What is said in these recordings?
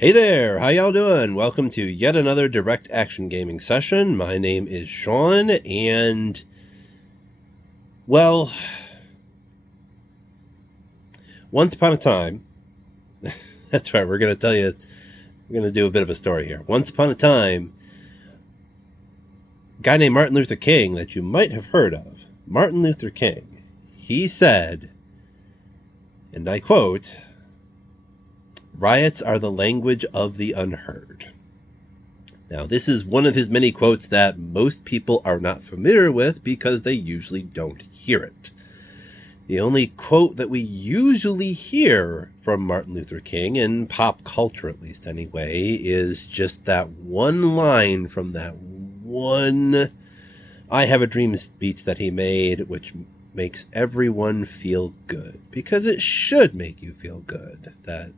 Hey there, how y'all doing? Welcome to yet another direct action gaming session. My name is Sean, and well, once upon a time, that's right, we're going to do a bit of a story here. Once upon a time, a guy named Martin Luther King that you might have heard of, Martin Luther King, he said, and I quote, "Riots are the language of the unheard." Now, this is one of his many quotes that most people are not familiar with because they usually don't hear it. The only quote that we usually hear from Martin Luther King, in pop culture at least anyway, is just that one line from that one I Have a Dream speech that he made, which makes everyone feel good. Because it should make you feel good. That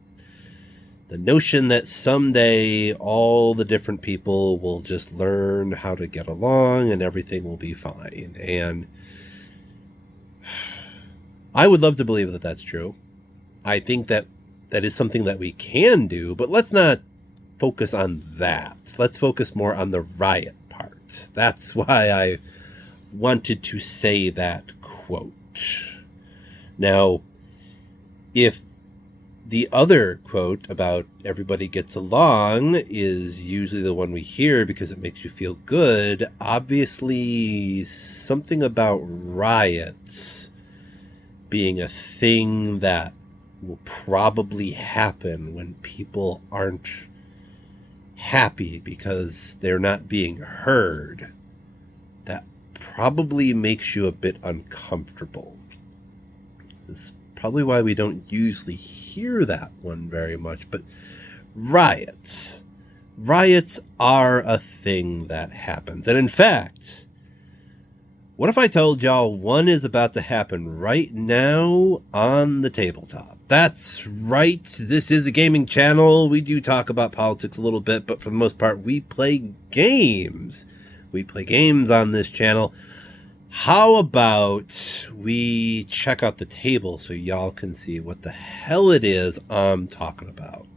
the notion that someday all the different people will just learn how to get along and everything will be fine. And I would love to believe that that's true. I think that is something that we can do, but let's not focus on that. Let's focus more on the riot part. That's why I wanted to say that quote. Now, if the other quote about everybody gets along is usually the one we hear because it makes you feel good, obviously something about riots being a thing that will probably happen when people aren't happy because they're not being heard, that probably makes you a bit uncomfortable. It's probably why we don't usually hear that one very much. But riots are a thing that happens. And in fact, what if I told y'all one is about to happen right now on the tabletop? That's right. This is a gaming channel. We do talk about politics a little bit, but for the most part, we play games. We play games on this channel. How about we check out the table so y'all can see what the hell it is I'm talking about?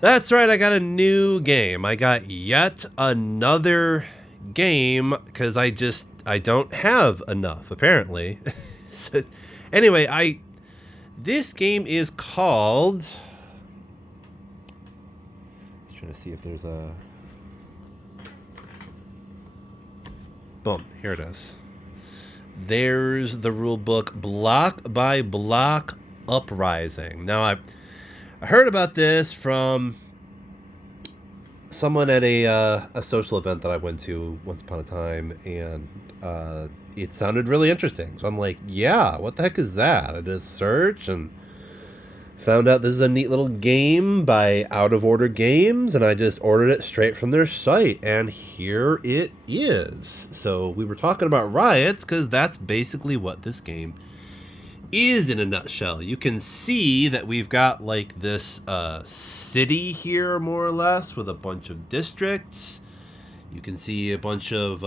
That's right, I got a new game. I got yet another game because I don't have enough, apparently. So, anyway, this game is called... I'm trying to see if there's a... Boom, here it is. There's the rule book, Block by Block Uprising. Now, I heard about this from someone at a social event that I went to once upon a time, and it sounded really interesting. So I'm like, yeah, what the heck is that? I did a search and found out this is a neat little game by Out of Order Games, and I just ordered it straight from their site, and here it is. So we were talking about riots because that's basically what this game is in a nutshell. You can see that we've got like this city here, more or less, with a bunch of districts. You can see a bunch of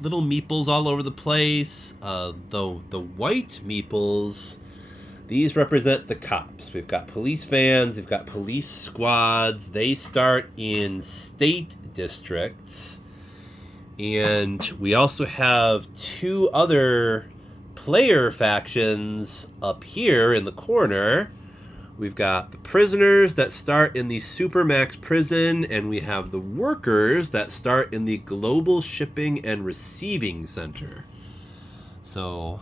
little meeples all over the place. The white meeples, these represent the cops. We've got police vans, we've got police squads. They start in state districts. And we also have two other player factions up here in the corner. We've got the prisoners that start in the Supermax prison, and we have the workers that start in the Global Shipping and Receiving Center. So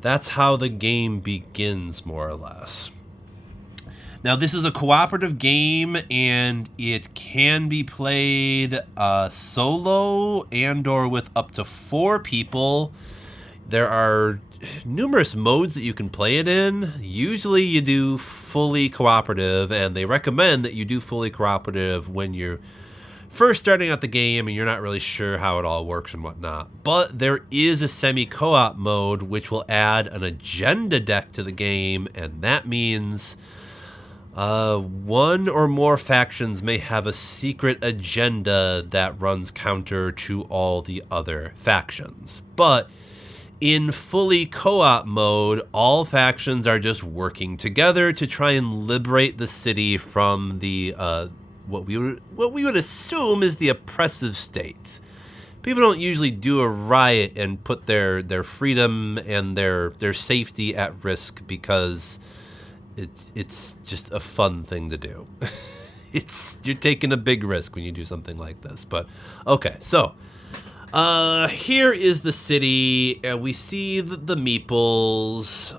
that's how the game begins, more or less. Now, this is a cooperative game, and it can be played solo and or with up to 4 people. There are numerous modes that you can play it in. Usually you do fully cooperative, and they recommend that you do fully cooperative when you're first starting out the game and you're not really sure how it all works and whatnot. But there is a semi-co-op mode which will add an agenda deck to the game, and that means one or more factions may have a secret agenda that runs counter to all the other factions. But In fully co-op mode, all factions are just working together to try and liberate the city from the what we would assume is the oppressive state. People don't usually do a riot and put their freedom and their safety at risk because it's just a fun thing to do. You're taking a big risk when you do something like this. But okay, so here is the city. We see the meeples,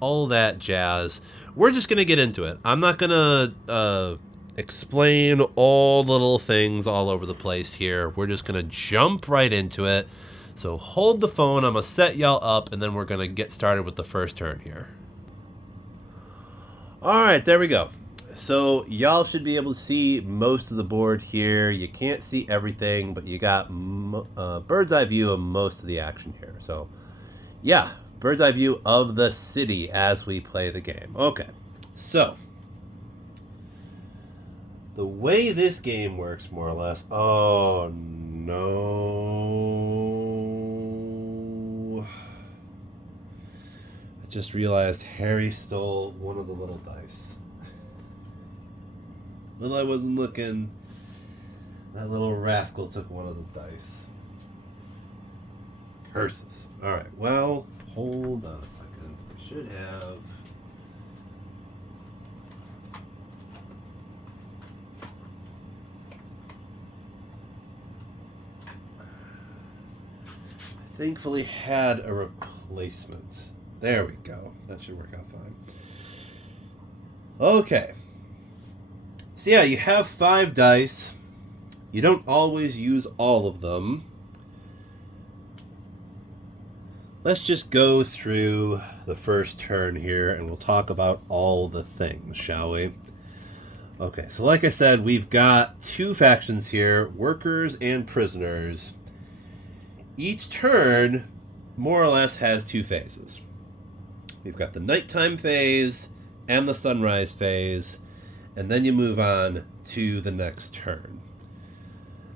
all that jazz. We're just gonna get into it. I'm not gonna explain all the little things all over the place here. We're just gonna jump right into it. So hold the phone. I'm gonna set y'all up, and then we're gonna get started with the first turn here. All right, there we go. So y'all should be able to see most of the board here. You can't see everything, but you got bird's eye view of most of the action here. So yeah, bird's eye view of the city as we play the game. Okay, so the way this game works, more or less. Oh no! I just realized Harry stole one of the little dice. Well, I wasn't looking. That little rascal took one of the dice. Curses. Alright, well, hold on a second. I should have... I thankfully had a replacement. There we go. That should work out fine. Okay. So yeah, you have 5 dice. You don't always use all of them. Let's just go through the first turn here and we'll talk about all the things, shall we? Okay, so like I said, we've got 2 factions here, workers and prisoners. Each turn, more or less, has 2 phases. We've got the nighttime phase and the sunrise phase. And then you move on to the next turn.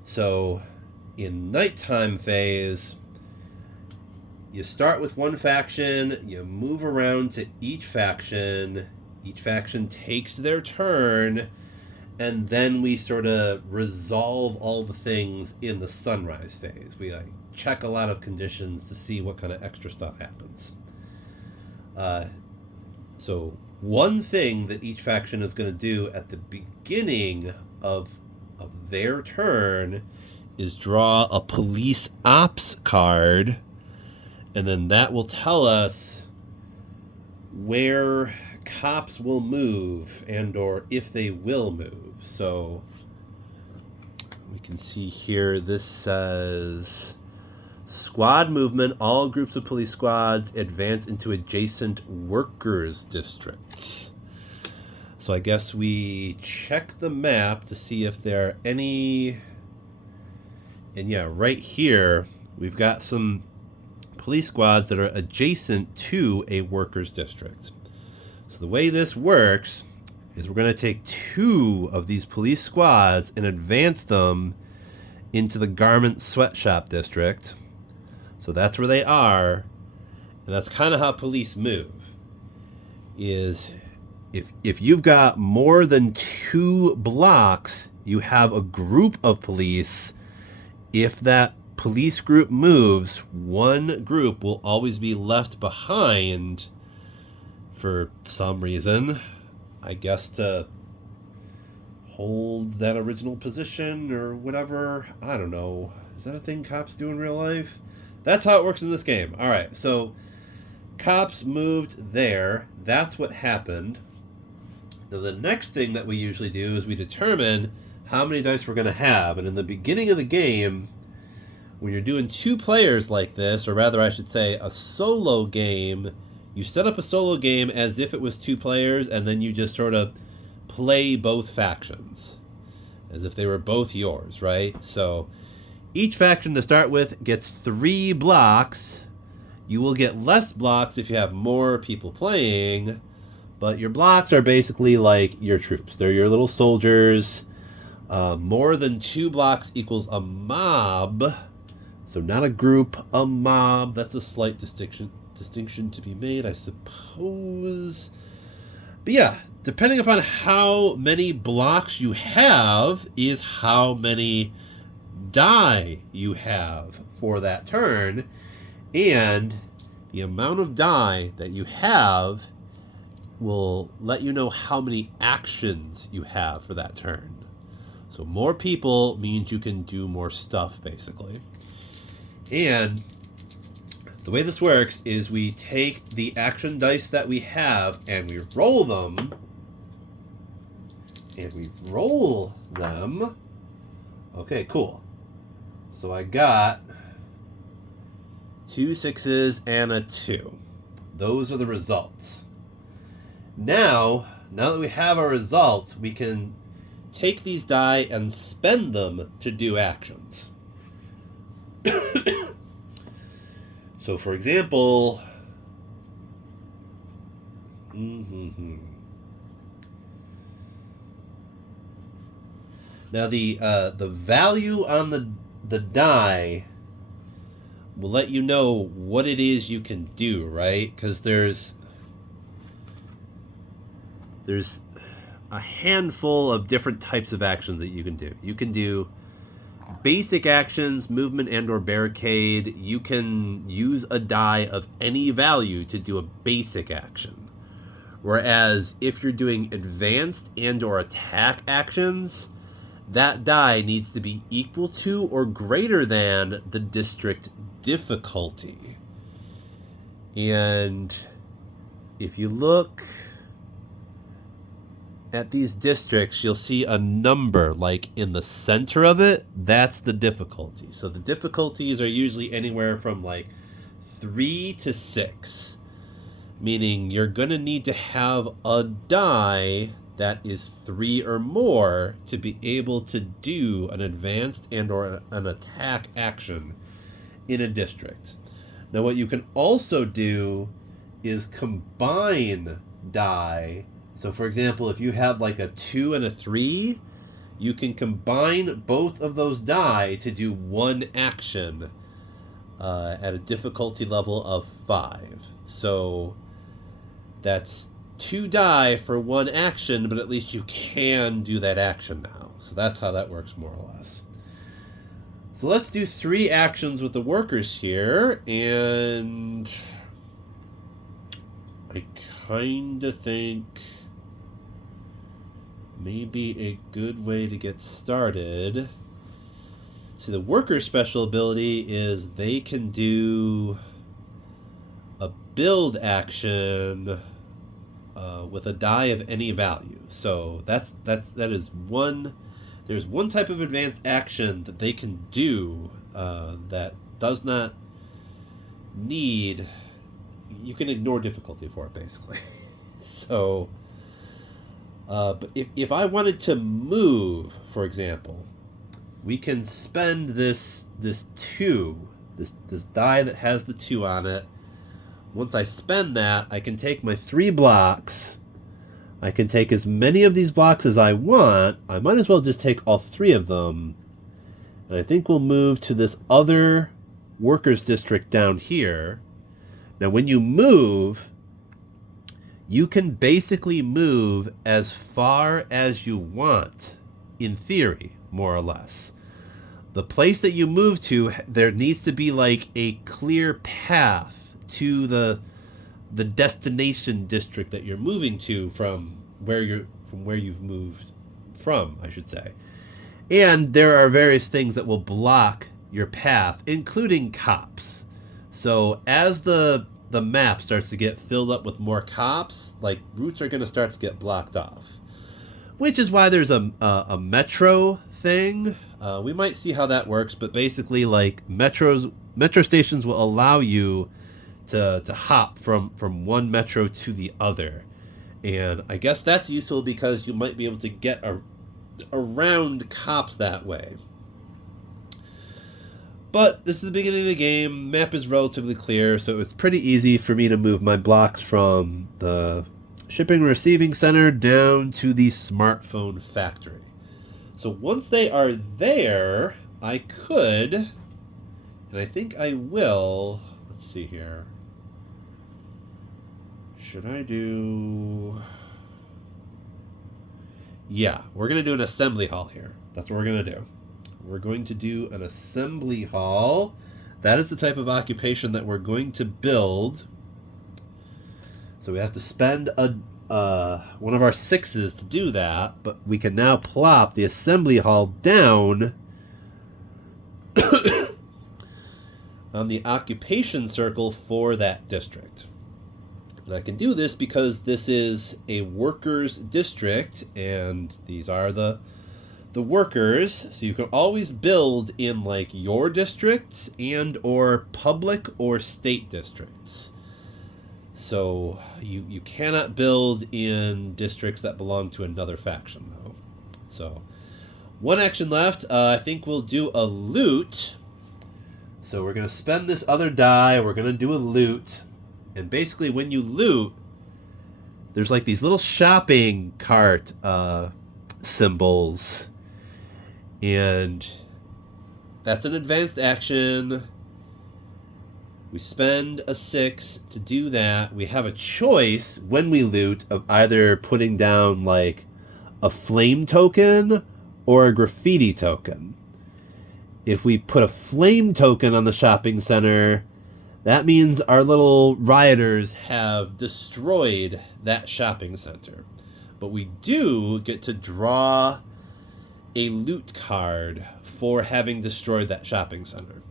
So in nighttime phase, you start with one faction, you move around to each faction takes their turn, and then we sort of resolve all the things in the sunrise phase. We check a lot of conditions to see what kind of extra stuff happens. So one thing that each faction is going to do at the beginning of their turn is draw a police ops card, and then that will tell us where cops will move and or if they will move. So we can see here, this says squad movement, all groups of police squads advance into adjacent workers districts. So I guess we check the map to see if there are any, and yeah, right here we've got some police squads that are adjacent to a workers district. So the way this works is we're going to take 2 of these police squads and advance them into the garment sweatshop district. So that's where they are, and that's kind of how police move. Is if you've got more than 2 blocks, you have a group of police. If that police group moves, one group will always be left behind for some reason. I guess to hold that original position or whatever. I don't know. Is that a thing cops do in real life? That's how it works in this game. All right, so cops moved there. That's what happened. Now the next thing that we usually do is we determine how many dice we're going to have. And in the beginning of the game, when you're doing 2 players like this, or rather I should say a solo game, you set up a solo game as if it was 2 players, and then you just sort of play both factions as if they were both yours, right? So each faction to start with gets 3 blocks. You will get less blocks if you have more people playing, but your blocks are basically like your troops. They're your little soldiers. More than 2 blocks equals a mob. So not a group, a mob. That's a slight distinction to be made, I suppose. But yeah, depending upon how many blocks you have is how many die you have for that turn. And the amount of die that you have will let you know how many actions you have for that turn. So more people means you can do more stuff, basically. And the way this works is we take the action dice that we have and we roll them. Okay, cool. So I got 2 6s and a 2. Those are the results. Now that we have our results, we can take these die and spend them to do actions. So, for example, now the value on the die will let you know what it is you can do, right? Because there's a handful of different types of actions that you can do. You can do basic actions, movement and or barricade. You can use a die of any value to do a basic action. Whereas if you're doing advanced and or attack actions, that die needs to be equal to or greater than the district difficulty. And if you look at these districts, you'll see a number like in the center of it. That's the difficulty. So the difficulties are usually anywhere from like 3 to 6, meaning you're going to need to have a die that is 3 or more to be able to do an advanced and or an attack action in a district. Now what you can also do is combine die. So for example, if you have like a 2 and a 3, you can combine both of those die to do one action at a difficulty level of 5. So that's 2 die for one action, but at least you can do that action now. So that's how that works more or less. So let's do 3 actions with the workers here, and I kind of think maybe a good way to get started. So the worker special ability is they can do a build action with a die of any value. So that is one. There's one type of advanced action that they can do that does not need. You can ignore difficulty for it, basically. So. But if I wanted to move, for example, we can spend this 2, this die that has the 2 on it. Once I spend that, I can take my 3 blocks. I can take as many of these blocks as I want. I might as well just take all 3 of them. And I think we'll move to this other workers district down here. Now when you move, you can basically move as far as you want, in theory, more or less. The place that you move to, there needs to be like a clear path to the destination district that you're moving to from where you've moved from, I should say. And there are various things that will block your path, including cops. So as the map starts to get filled up with more cops, like routes are going to start to get blocked off. Which is why there's a metro thing. We might see how that works, but basically like metro stations will allow you to hop from one metro to the other. And I guess that's useful because you might be able to get around cops that way. But this is the beginning of the game. Map is relatively clear, so it's pretty easy for me to move my blocks from the shipping and receiving center down to the smartphone factory. So once they are there, I could And I think I will. Let's see here. Should I do... Yeah, we're going to do an assembly hall here. That's what we're going to do. We're going to do an assembly hall. That is the type of occupation that we're going to build. So we have to spend one of our 6s to do that, but we can now plop the assembly hall down on the occupation circle for that district. And I can do this because this is a workers' district, and these are the workers. So you can always build in like your districts and or public or state districts. So you cannot build in districts that belong to another faction, though. So one action left. I think we'll do a loot. So we're going to spend this other die. We're going to do a loot. And basically when you loot, there's like these little shopping cart symbols. And that's an advanced action. We spend a 6 to do that. We have a choice when we loot of either putting down like a flame token or a graffiti token. If we put a flame token on the shopping center, that means our little rioters have destroyed that shopping center. But we do get to draw a loot card for having destroyed that shopping center.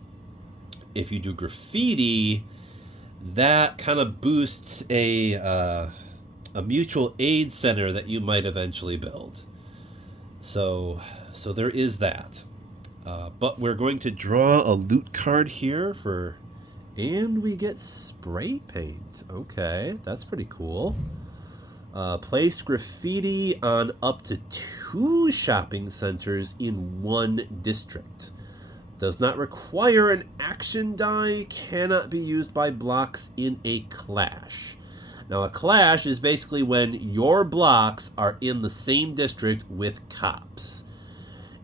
If you do graffiti, that kind of boosts a mutual aid center that you might eventually build. So there is that. But we're going to draw a loot card here for... And we get spray paint. Okay, that's pretty cool. Place graffiti on up to 2 shopping centers in 1 district. Does not require an action die. Cannot be used by blocks in a clash. Now, a clash is basically when your blocks are in the same district with cops.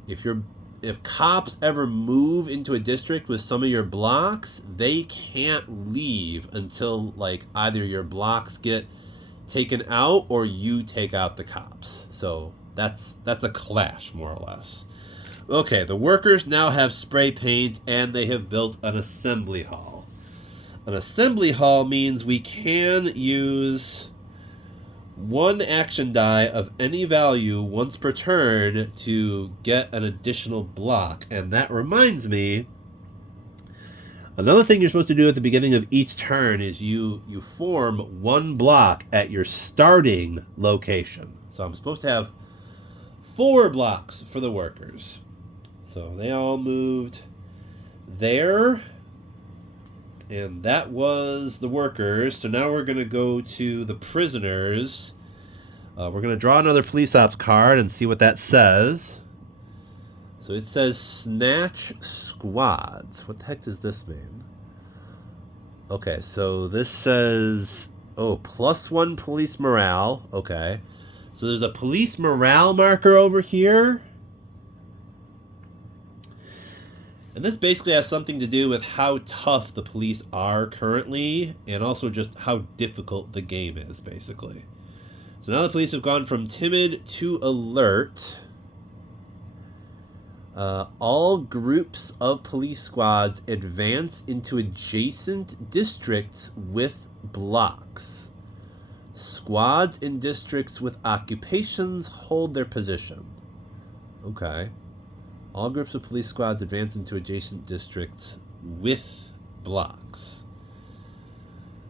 If cops ever move into a district with some of your blocks, they can't leave until like either your blocks get taken out or you take out the cops. So that's a clash, more or less. Okay, the workers now have spray paint and they have built an assembly hall. An assembly hall means we can use 1 action die of any value once per turn to get an additional block. And that reminds me, another thing you're supposed to do at the beginning of each turn is you form 1 block at your starting location. So I'm supposed to have 4 blocks for the workers. So they all moved there. And that was the workers. So now we're going to go to the prisoners. We're going to draw another police ops card and see what that says. So it says snatch squads. What the heck does this mean? Okay, so this says, +1 police morale. Okay. So there's a police morale marker over here. And this basically has something to do with how tough the police are currently, and also just how difficult the game is, basically. So now the police have gone from timid to alert. All groups of police squads advance into adjacent districts with blocks. Squads in districts with occupations hold their position. Okay. All groups of police squads advance into adjacent districts with blocks.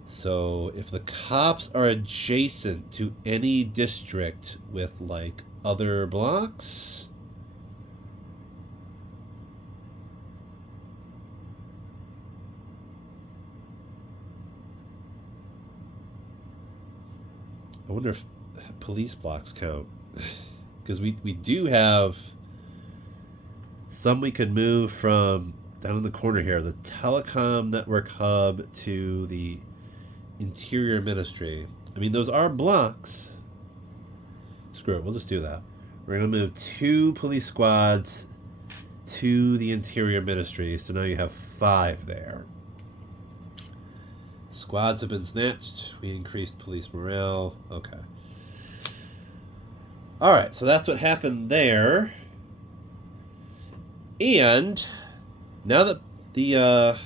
So if the cops are adjacent to any district with like other blocks, I wonder if police blocks count. Because we do have some we could move from down in the corner here, the telecom network hub to the interior ministry. I mean, those are blocks. Screw it, we'll just do that. We're going to move 2 police squads to the Interior Ministry, so now you have 5 there. Squads have been snatched. We increased police morale. Okay. Alright, so that's what happened there. And now that the,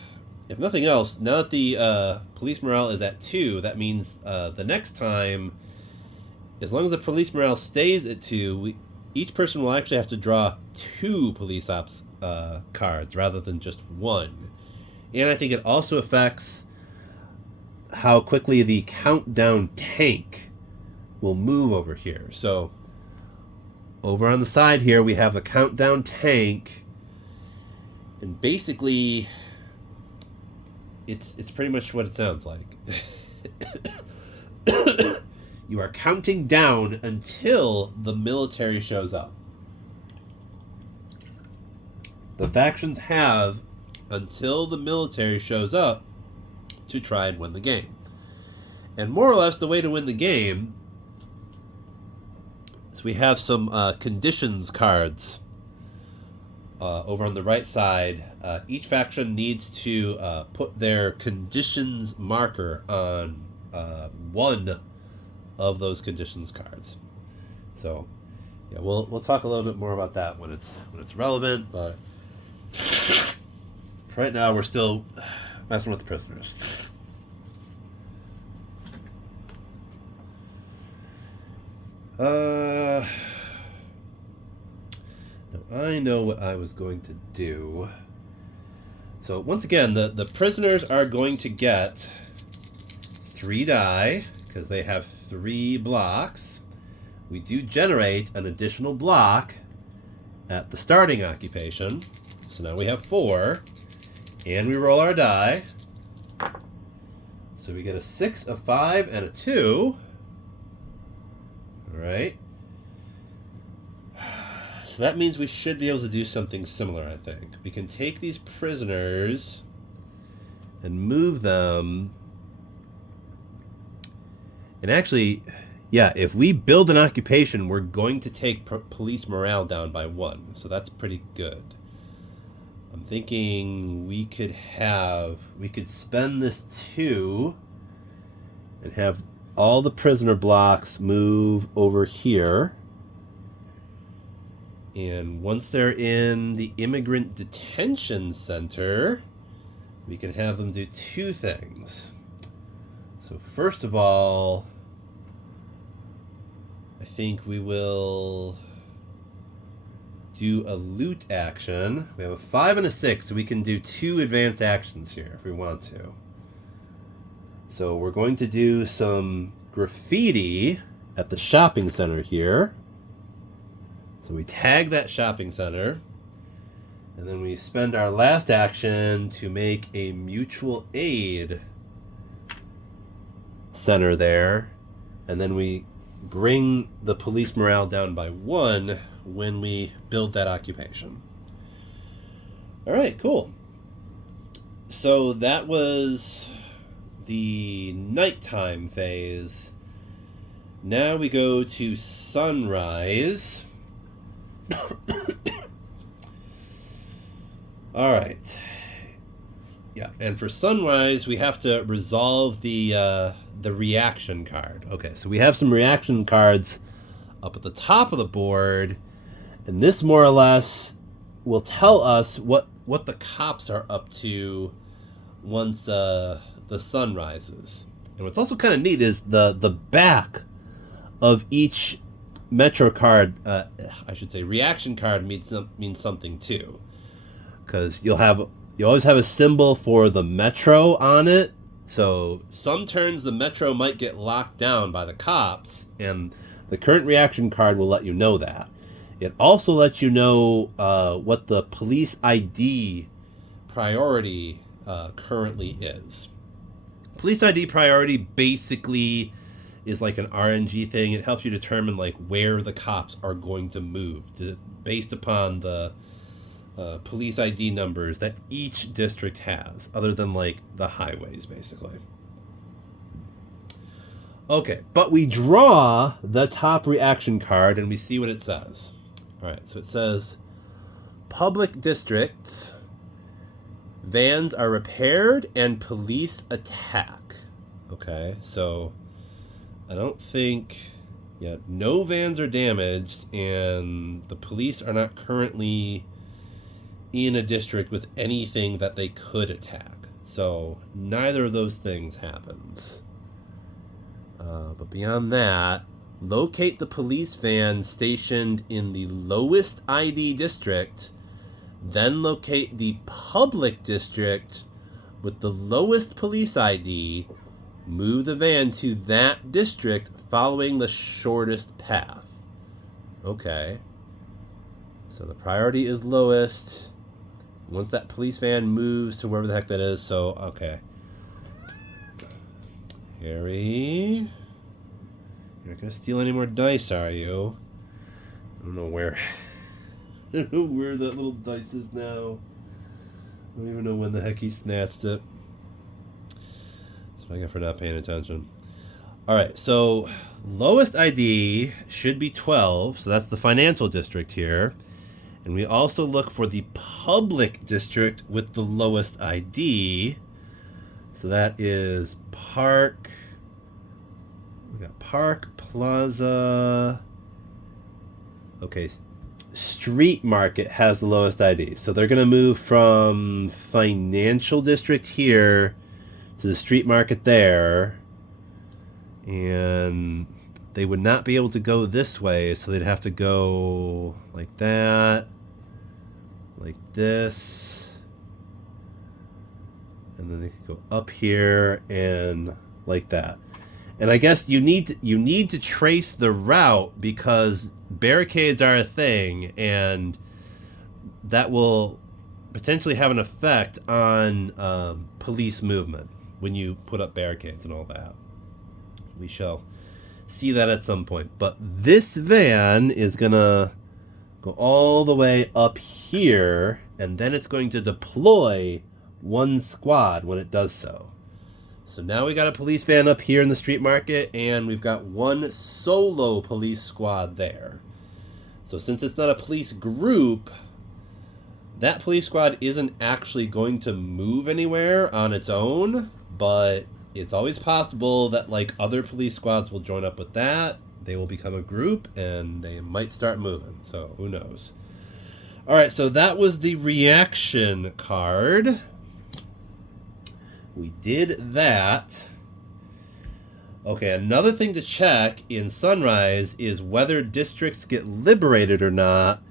if nothing else, now that the police morale is at 2, that means the next time, as long as the police morale stays at 2, each person will actually have to draw 2 police ops cards rather than just 1. And I think it also affects how quickly the countdown tank will move over here. So over on the side here, we have a countdown tank, and basically it's pretty much what it sounds like. You are counting down until the military shows up. The factions have until the military shows up to try and win the game. And more or less the way to win the game is we have some conditions cards over on the right side. Each faction needs to put their conditions marker on one of those conditions cards. So yeah, we'll talk a little bit more about that when it's relevant, but right now we're still messing with the prisoners. Now I know what I was going to do. So once again, the prisoners are going to get 3 die because they have 3 blocks. We do generate an additional block at the starting occupation. So now we have 4. And we roll our die. So we get a 6, a 5, and a 2. Alright. So that means we should be able to do something similar, I think. We can take these prisoners and move them. And actually, yeah, if we build an occupation, we're going to take police morale down by 1. So that's pretty good. I'm thinking we could spend this 2 and have all the prisoner blocks move over here. And once they're in the immigrant detention center, we can have them do 2 things. So first of all, I think we will do a loot action. We have a 5 and a 6, so we can do 2 advanced actions here if we want to. So we're going to do some graffiti at the shopping center here. So we tag that shopping center, and then we spend our last action to make a mutual aid center there, and then we bring the police morale down by 1 when we build that occupation. Alright, cool. So that was the nighttime phase. Now we go to sunrise. Alright. Yeah, and for sunrise we have to resolve the reaction card. Okay, so we have some reaction cards up at the top of the board, and this more or less will tell us what the cops are up to once the sun rises. And what's also kind of neat is the back of each metro card, I should say reaction card, means something too, because you always have a symbol for the metro on it. So some turns the metro might get locked down by the cops, and the current reaction card will let you know that. It also lets you know what the police ID priority currently is. Police ID priority basically is like an RNG thing. It helps you determine like where the cops are going to move based upon the police ID numbers that each district has, other than like the highways, basically. Okay, but we draw the top reaction card and we see what it says. All right, so it says, public districts, vans are repaired and police attack. Okay, so I don't think, yeah, no vans are damaged, and the police are not currently in a district with anything that they could attack. So neither of those things happens. But beyond that, locate the police van stationed in the lowest ID district, then locate the public district with the lowest police ID, move the van to that district following the shortest path. Okay. So the priority is lowest. Once that police van moves to wherever the heck that is, so, okay. Harry, you're not going to steal any more dice, are you? I don't know where. I don't know where that little dice is now. I don't even know when the heck he snatched it. That's what I got for not paying attention. Alright, so lowest ID should be 12, so that's the financial district here. And we also look for the public district with the lowest ID. So that is Park. We got Park, Plaza. Okay, Street Market has the lowest ID. So they're going to move from financial district here to the Street Market there. And they would not be able to go this way, so they'd have to go like that, like this, and then they could go up here and like that. And I guess you need to trace the route, because barricades are a thing, and that will potentially have an effect on police movement when you put up barricades and all that. We shall see that at some point. But this van is gonna go all the way up here, and then it's going to deploy one squad when it does so. So now we got a police van up here in the Street Market, and we've got one solo police squad there. So since it's not a police group, that police squad isn't actually going to move anywhere on its own, but it's always possible that like other police squads will join up with that. They will become a group and they might start moving. So who knows? All right, so that was the reaction card. We did that. Okay, another thing to check in Sunrise is whether districts get liberated or not.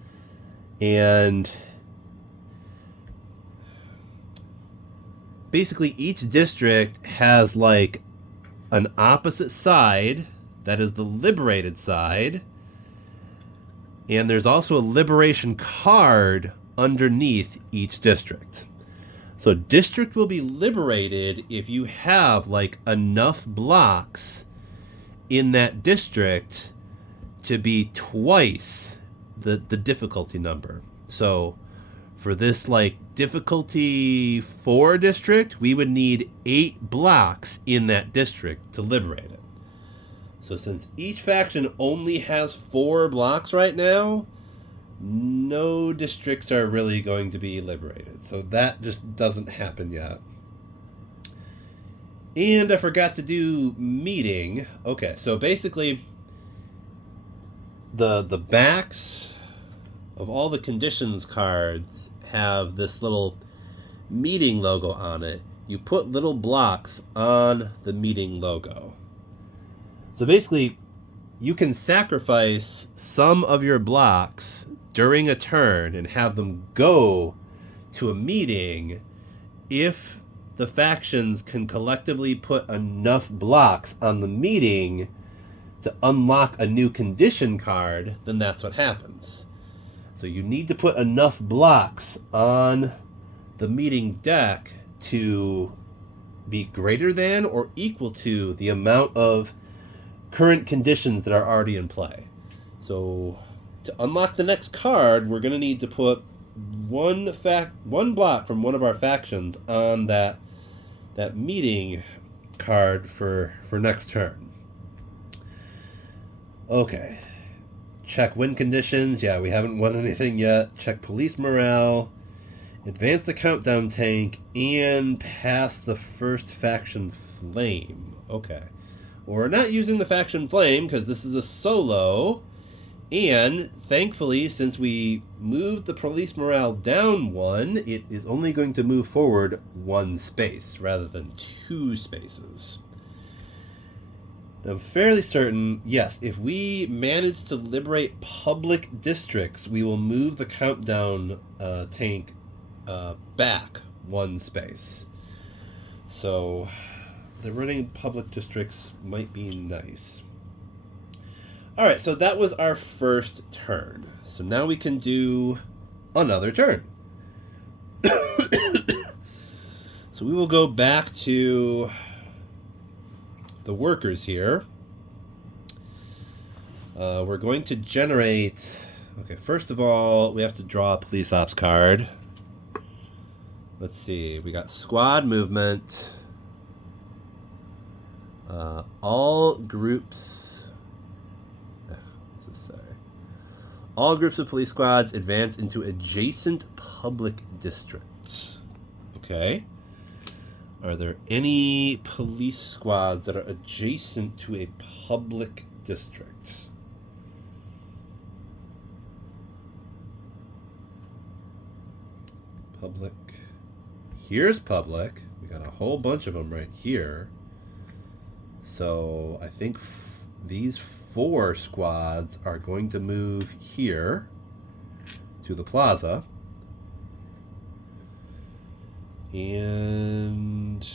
And basically each district has like an opposite side that is the liberated side, and there's also a liberation card underneath each district. So district will be liberated if you have like enough blocks in that district to be twice the difficulty number. So for this like difficulty 4 district, we would need 8 blocks in that district to liberate it. So since each faction only has 4 blocks right now, no districts are really going to be liberated. So that just doesn't happen yet. And I forgot to do meeting. Okay, so basically the backs of all the conditions cards have this little meeting logo on it. You put little blocks on the meeting logo. So basically, you can sacrifice some of your blocks during a turn and have them go to a meeting if the factions can collectively put enough blocks on the meeting to unlock a new condition card. Then that's what happens. So you need to put enough blocks on the meeting deck to be greater than or equal to the amount of current conditions that are already in play. So to unlock the next card, we're going to need to put one block from one of our factions on that meeting card for next turn. Okay. Check win conditions. Yeah, we haven't won anything yet. Check police morale. Advance the countdown tank and pass the first faction flame. Okay. Well, we're not using the faction flame because this is a solo. And thankfully, since we moved the police morale down 1, it is only going to move forward 1 space rather than 2 spaces. I'm fairly certain, yes, if we manage to liberate public districts, we will move the countdown tank back 1 space. So liberating public districts might be nice. Alright, so that was our first turn. So now we can do another turn. So we will go back to the workers here. We're going to generate... Okay, first of all, we have to draw a police ops card. Let's see, we got squad movement. All groups... What's this say? All groups of police squads advance into adjacent public districts. Okay. Are there any police squads that are adjacent to a public district? Public. Here's public. We got a whole bunch of them right here. So I think these 4 squads are going to move here to the plaza. And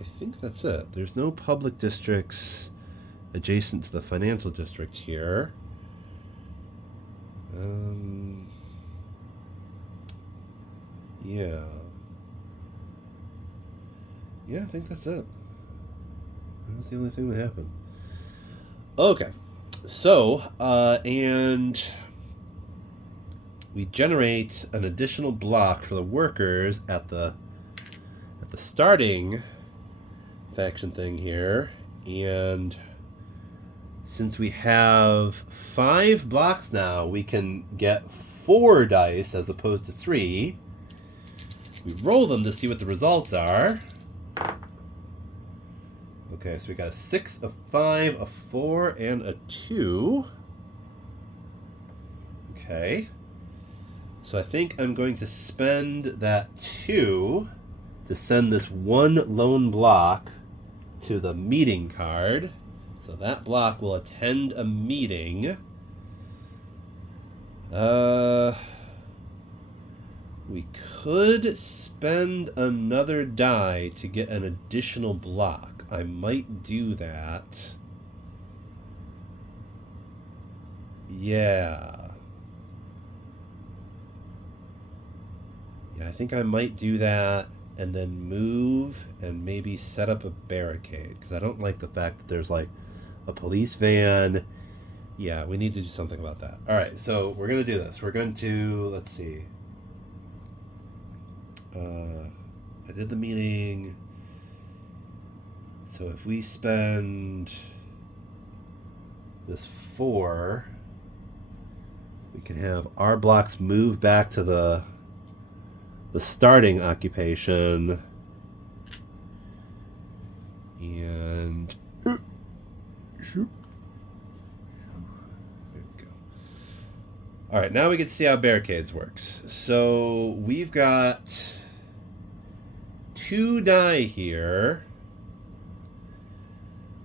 I think that's it. There's no public districts adjacent to the financial district here. Yeah. Yeah, I think that's it. That was the only thing that happened. Okay. So, and we generate an additional block for the workers at the starting faction thing here, and since we have 5 blocks now, we can get 4 dice as opposed to 3. We roll them to see what the results are. Okay, so we got a 6, a 5, a 4, and a 2. Okay. So I think I'm going to spend that 2 to send this 1 lone block to the meeting card. So that block will attend a meeting. We could spend another die to get an additional block. I might do that. Yeah. Yeah, I think I might do that and then move and maybe set up a barricade, because I don't like the fact that there's like a police van. Yeah, we need to do something about that. All right, so we're going to do this. We're going to, let's see. I did the meeting. So if we spend this 4, we can have our blocks move back to the starting occupation. And there we go. All right, now we get to see how barricades works. So we've got 2 die here.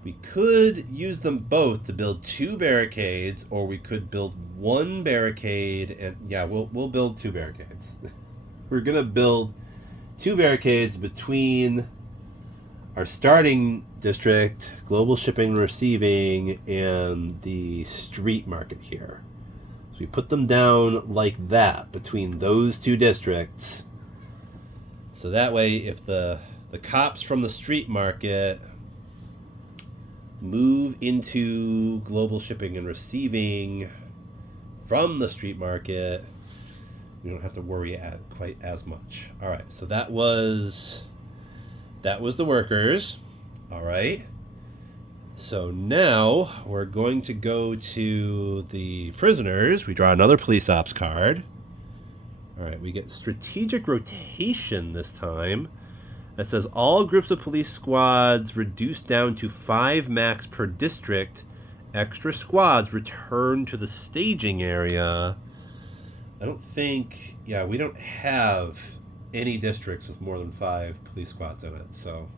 We could use them both to build 2 barricades, or we could build 1 barricade, and yeah, we'll build 2 barricades. We're gonna build 2 barricades between our starting district, global shipping and receiving, and the street market here. So we put them down like that between those 2 districts. So that way, if the cops from the street market move into global shipping and receiving from the street market, we don't have to worry quite as much. All right, so that was the workers. All right. So now we're going to go to the prisoners. We draw another police ops card. All right, we get strategic rotation this time. That says all groups of police squads reduced down to 5 max per district. Extra squads return to the staging area. I don't think, yeah, we don't have any districts with more than 5 police squads in it, so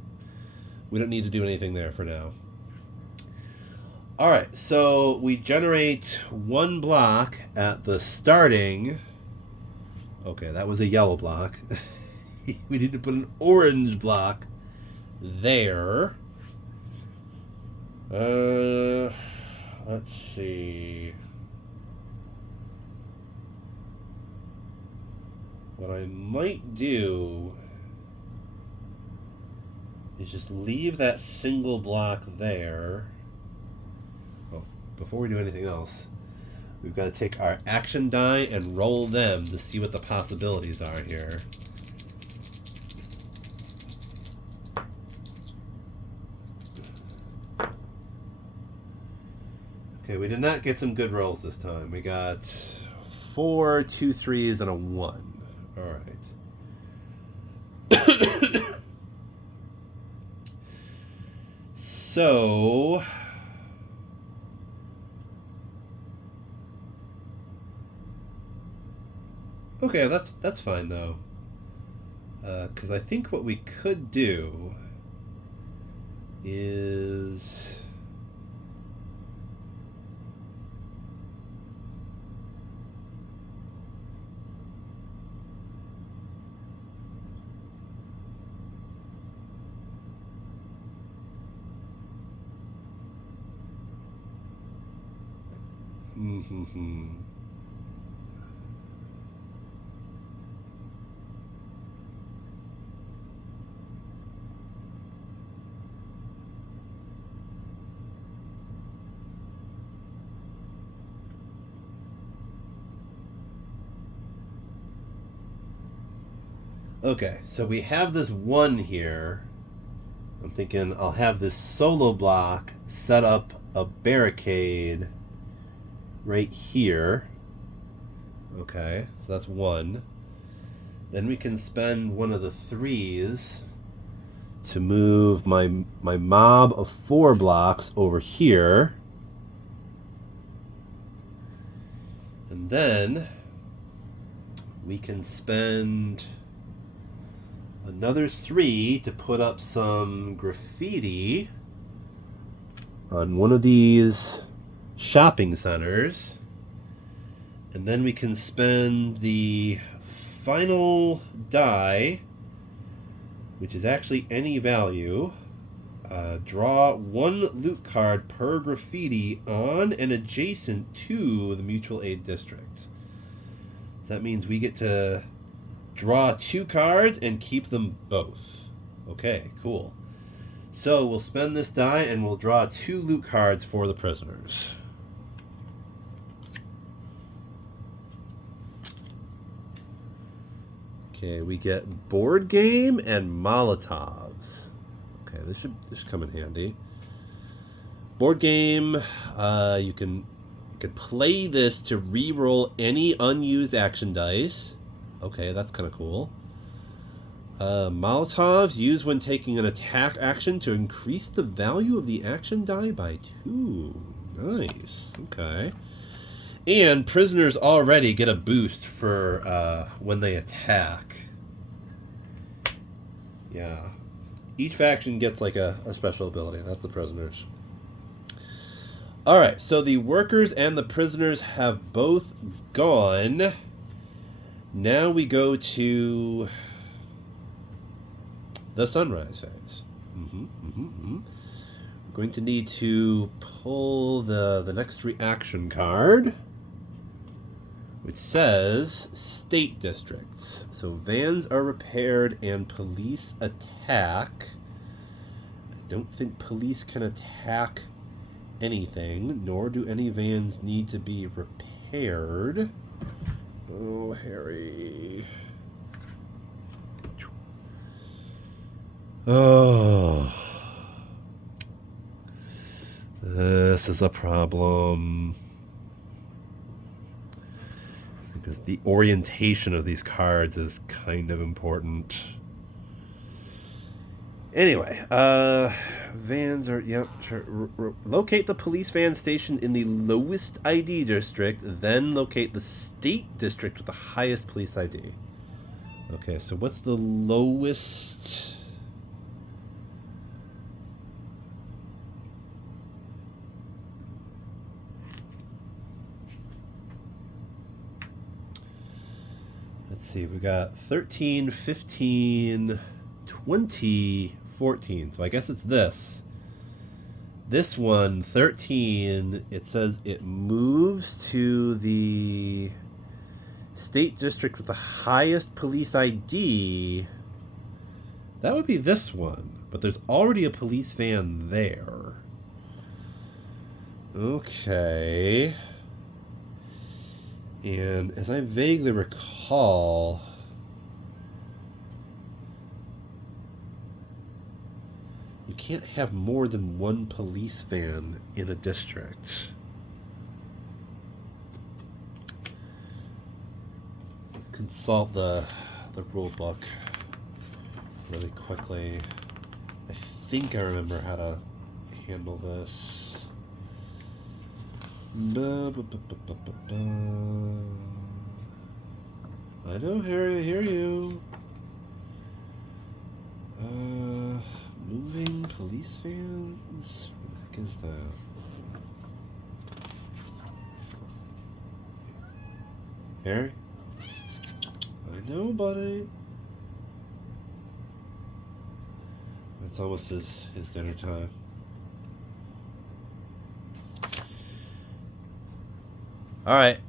we don't need to do anything there for now. All right, so we generate 1 block at the starting. Okay, that was a yellow block. We need to put an orange block there. Let's see. What I might do is just leave that single block there. Oh, before we do anything else, we've got to take our action die and roll them to see what the possibilities are here. Okay, we did not get some good rolls this time. We got 4, 2 3s, and a 1. All right. So okay, that's fine though, because I think what we could do is okay, so we have this 1 here. I'm thinking I'll have this solo block set up a barricade right here. Okay, so that's 1. Then we can spend one of the 3s to move my mob of 4 blocks over here. And then we can spend another 3 to put up some graffiti on one of these shopping centers. And then we can spend the final die, which is actually any value. Draw 1 loot card per graffiti on and adjacent to the mutual aid districts. So that means we get to draw 2 cards and keep them both. Okay, cool. So we'll spend this die and we'll draw 2 loot cards for the prisoners. Okay, we get board game and Molotovs. Okay, this should come in handy. Board game, you can play this to re-roll any unused action dice. Okay, that's kind of cool. Molotovs, used when taking an attack action to increase the value of the action die by 2. Nice. Okay. And prisoners already get a boost for when they attack. Yeah. Each faction gets like a special ability. That's the prisoners. Alright, so the workers and the prisoners have both gone. Now we go to the sunrise phase. We're going to need to pull the next reaction card, which says state districts. So vans are repaired and police attack. I don't think police can attack anything, nor do any vans need to be repaired. Oh, Harry. Oh. This is a problem. Because the orientation of these cards is kind of important. Anyway, vans are, yep, sure. Locate the police van stationed in the lowest ID district, then locate the state district with the highest police ID. Okay, so what's the lowest? Let's see, we got 13, 15, 20, 14. So I guess it's this. This one, 13, it says it moves to the state district with the highest police ID. That would be this one, but there's already a police van there. Okay. And as I vaguely recall, you can't have more than one police van in a district. Let's consult the rule book really quickly. I think I remember how to handle this. I know, Harry, I hear you. Moving police vans? What the heck is that? Harry? I know, buddy. It's almost his dinner time. Alright,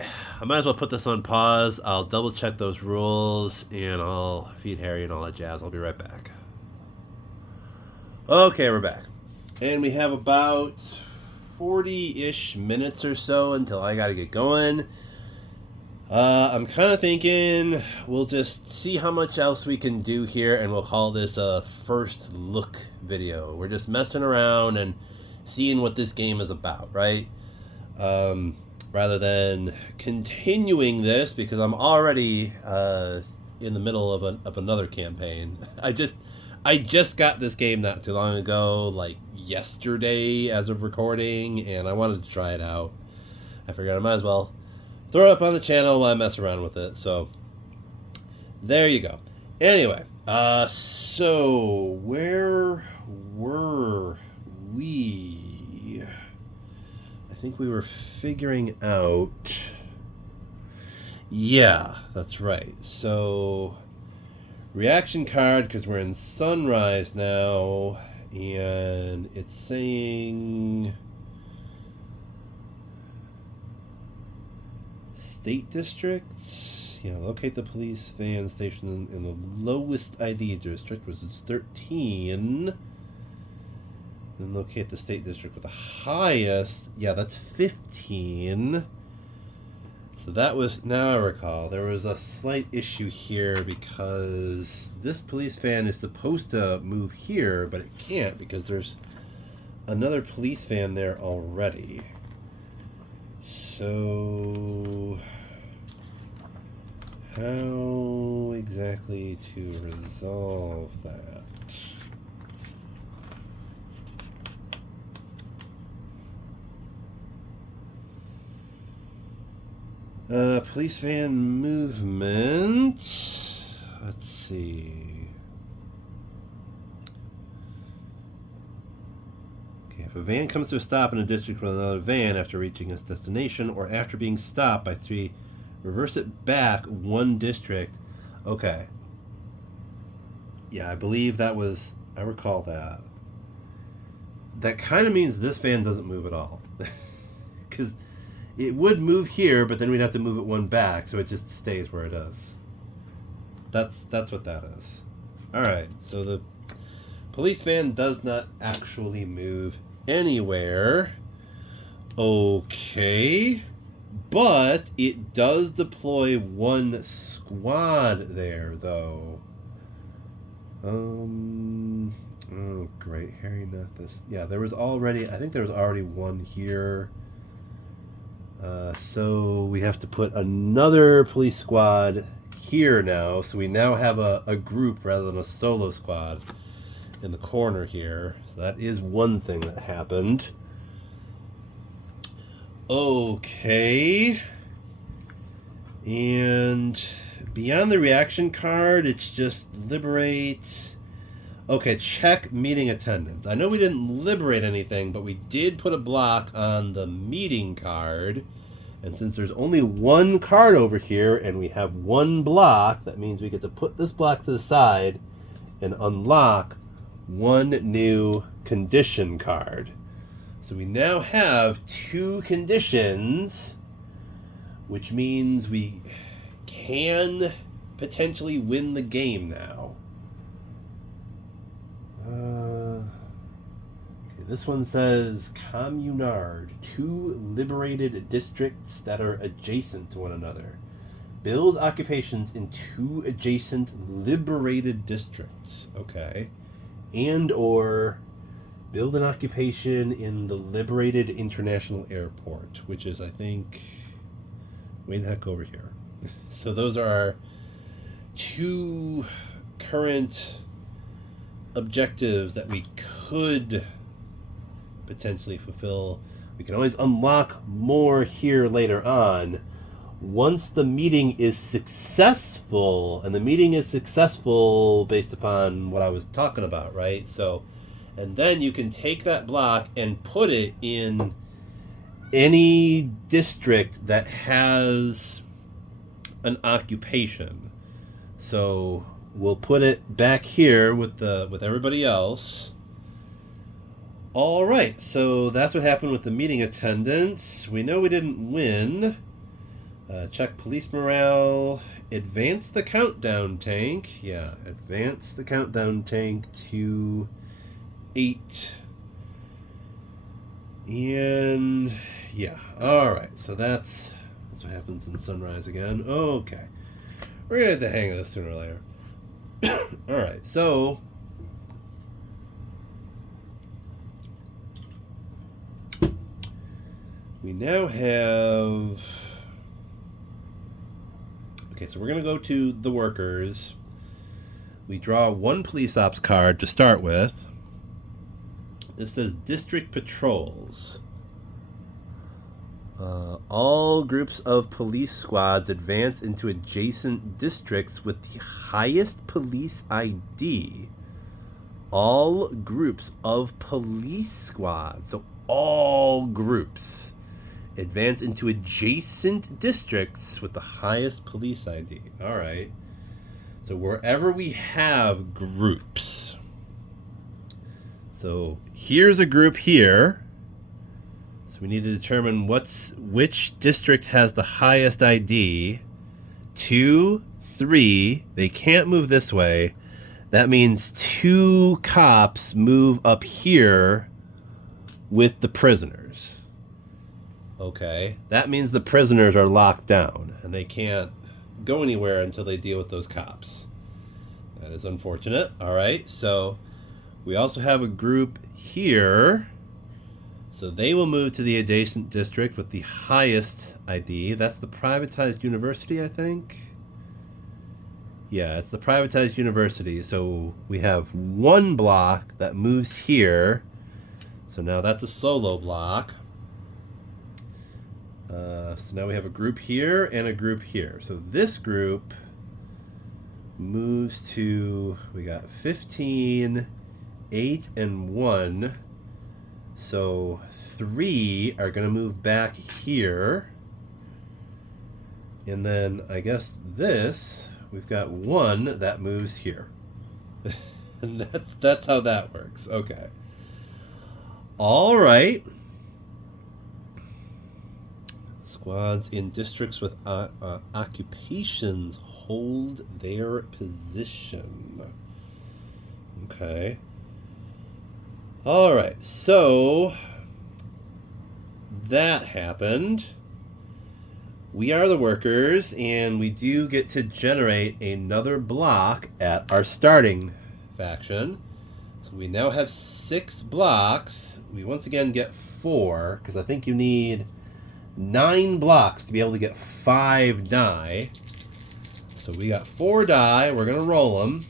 I might as well put this on pause. I'll double check those rules and I'll feed Harry and all that jazz. I'll be right back. Okay, we're back. And we have about 40-ish minutes or so until I gotta get going. I'm kind of thinking we'll just see how much else we can do here and we'll call this a first look video. We're just messing around and seeing what this game is about, right? Rather than continuing this, because I'm already in the middle of another campaign. I just got this game not too long ago, like yesterday as of recording, and I wanted to try it out. I figured I might as well throw it up on the channel while I mess around with it. So there you go. Anyway, so where were we? I think we were figuring out. Yeah, that's right. So reaction card, because we're in Sunrise now, and it's saying state districts. Yeah, locate the police van station in the lowest ID district, which is 13. Then locate the state district with the highest. Yeah, that's 15. So that was, now I recall, there was a slight issue here because this police van is supposed to move here, but it can't because there's another police van there already. So how exactly to resolve that? Police van movement. Let's see. Okay, if a van comes to a stop in a district with another van after reaching its destination or after being stopped by 3, reverse it back 1 district. Okay. Yeah, I believe that was, I recall that. That kind of means this van doesn't move at all. Because it would move here, but then we'd have to move it 1 back, so it just stays where it is. That's what that is. Alright, so the police van does not actually move anywhere. Okay. But it does deploy 1 squad there, though. Oh, great. Harry, not this. Yeah, there was already, I think there was already one here. So we have to put another police squad here now. So we now have a group rather than a solo squad in the corner here. So that is one thing that happened. Okay. And beyond the reaction card, it's just liberate. Okay, check meeting attendance. I know we didn't liberate anything, but we did put a block on the meeting card. And since there's only one card over here and we have one block, that means we get to put this block to the side and unlock one new condition card. So we now have 2 conditions, which means we can potentially win the game now. Okay, this one says communard, 2 liberated districts that are adjacent to one another. Build occupations in 2 adjacent liberated districts. Okay. And or build an occupation in the liberated international airport, which is, I think, way the heck over here. So those are our 2 current objectives that we could potentially fulfill. We can always unlock more here later on once the meeting is successful, and the meeting is successful based upon what I was talking about, right? So, and then you can take that block and put it in any district that has an occupation. So we'll put it back here with everybody else. All right, so that's what happened with the meeting attendance. We know we didn't win. Check police morale. Advance the countdown tank. Yeah, advance the countdown tank to 8. And yeah, all right. So that's what happens in Sunrise again. Okay, we're gonna get the hang of this sooner or later. All right, so we now have. Okay, so we're going to go to the workers. We draw 1 police ops card to start with. This says district patrols. All groups of police squads advance into adjacent districts with the highest police ID. All groups of police squads, so all groups, advance into adjacent districts with the highest police ID. All right. So wherever we have groups. So here's a group here. So we need to determine which district has the highest ID. 2, 3. They can't move this way. That means 2 cops move up here with the prisoners. Okay, that means the prisoners are locked down and they can't go anywhere until they deal with those cops. That is unfortunate. All right, so we also have a group here. So they will move to the adjacent district with the highest ID. That's the privatized university, I think. Yeah, it's the privatized university. So we have 1 block that moves here. So now that's a solo block. So now we have a group here and a group here. So this group moves to, we got 15, 8, and 1. So 3 are going to move back here. And then I guess this, we've got 1 that moves here. And that's how that works. Okay. All right. Squads in districts with occupations hold their position. Okay. All right, so that happened. We are the workers, and we do get to generate another block at our starting faction. So we now have 6 blocks. We once again get 4, because I think you need 9 blocks to be able to get 5 die. So we got 4 die. We're going to roll them.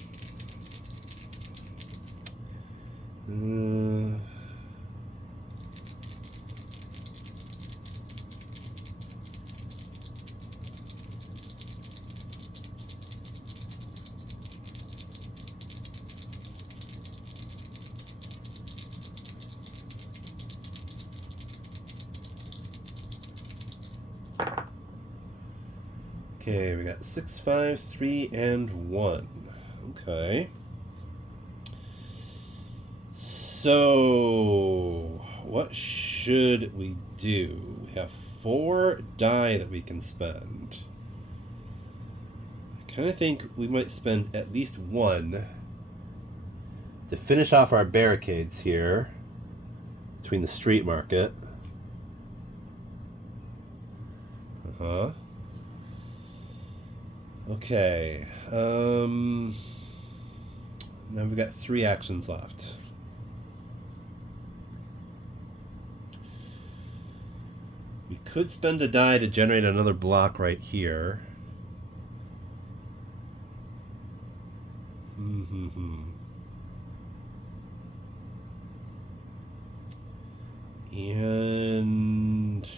Okay, we got 6, 5, 3, and 1. Okay. So, what should we do? We have 4 die that we can spend. I kind of think we might spend at least 1 to finish off our barricades here between the street market. Okay. Now we've got 3 actions left. We could spend a die to generate another block right here. And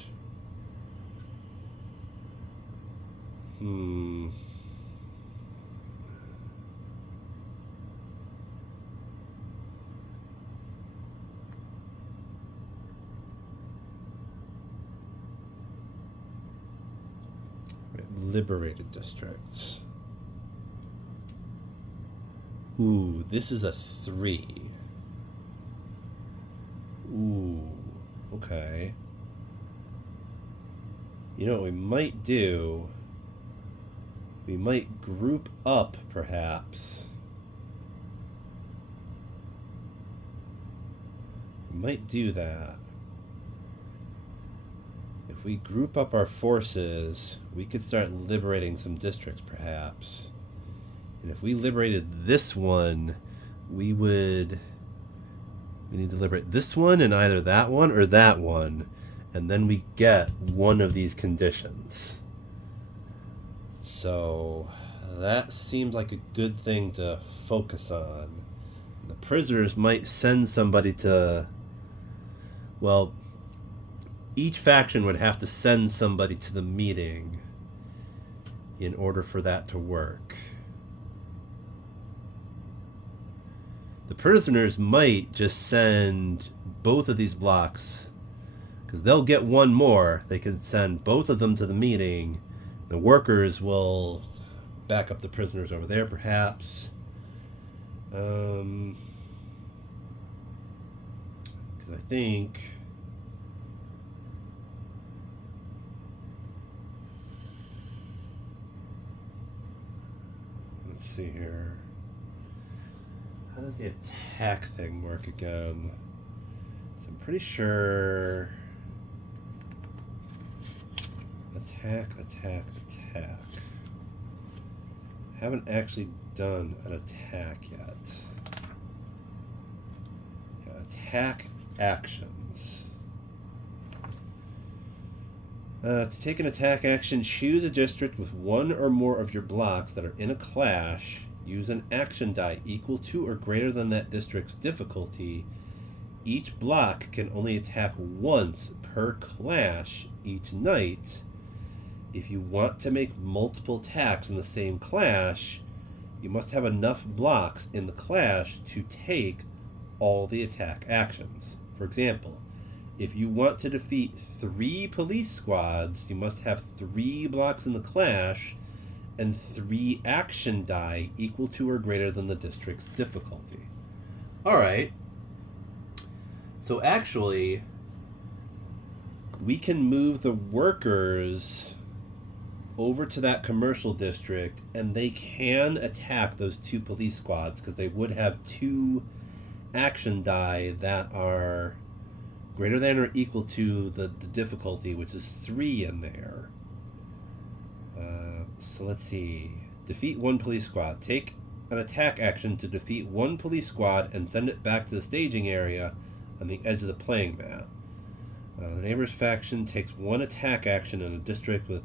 liberated districts. Ooh, this is a 3. Ooh, okay. You know what we might do? We might group up, perhaps. We might do that. If we group up our forces, we could start liberating some districts, perhaps. And if we liberated this one, we need to liberate this one and either that one or that one, and then we get one of these conditions. So that seems like a good thing to focus on. The prisoners might send somebody to, well, each faction would have to send somebody to the meeting in order for that to work. The prisoners might just send both of these blocks, because they'll get one more. They can send both of them to the meeting. The workers will back up the prisoners over there, perhaps. Because I think... Let's see here. How does the attack thing work again? So I'm pretty sure... Attack. Haven't actually done an attack yet. Yeah, attack actions. To take an attack action, choose a district with 1 or more of your blocks that are in a clash. Use an action die equal to or greater than that district's difficulty. Each block can only attack once per clash each night. If you want to make multiple attacks in the same clash, you must have enough blocks in the clash to take all the attack actions. For example, if you want to defeat 3 police squads, you must have 3 blocks in the clash and 3 action die equal to or greater than the district's difficulty. Alright. So actually, we can move the workers over to that commercial district, and they can attack those 2 police squads, because they would have 2 action die that are greater than or equal to the difficulty, which is 3 in there. So let's see. Defeat 1 police squad. Take an attack action to defeat one police squad and send it back to the staging area on the edge of the playing mat. The neighbors faction takes one attack action in a district with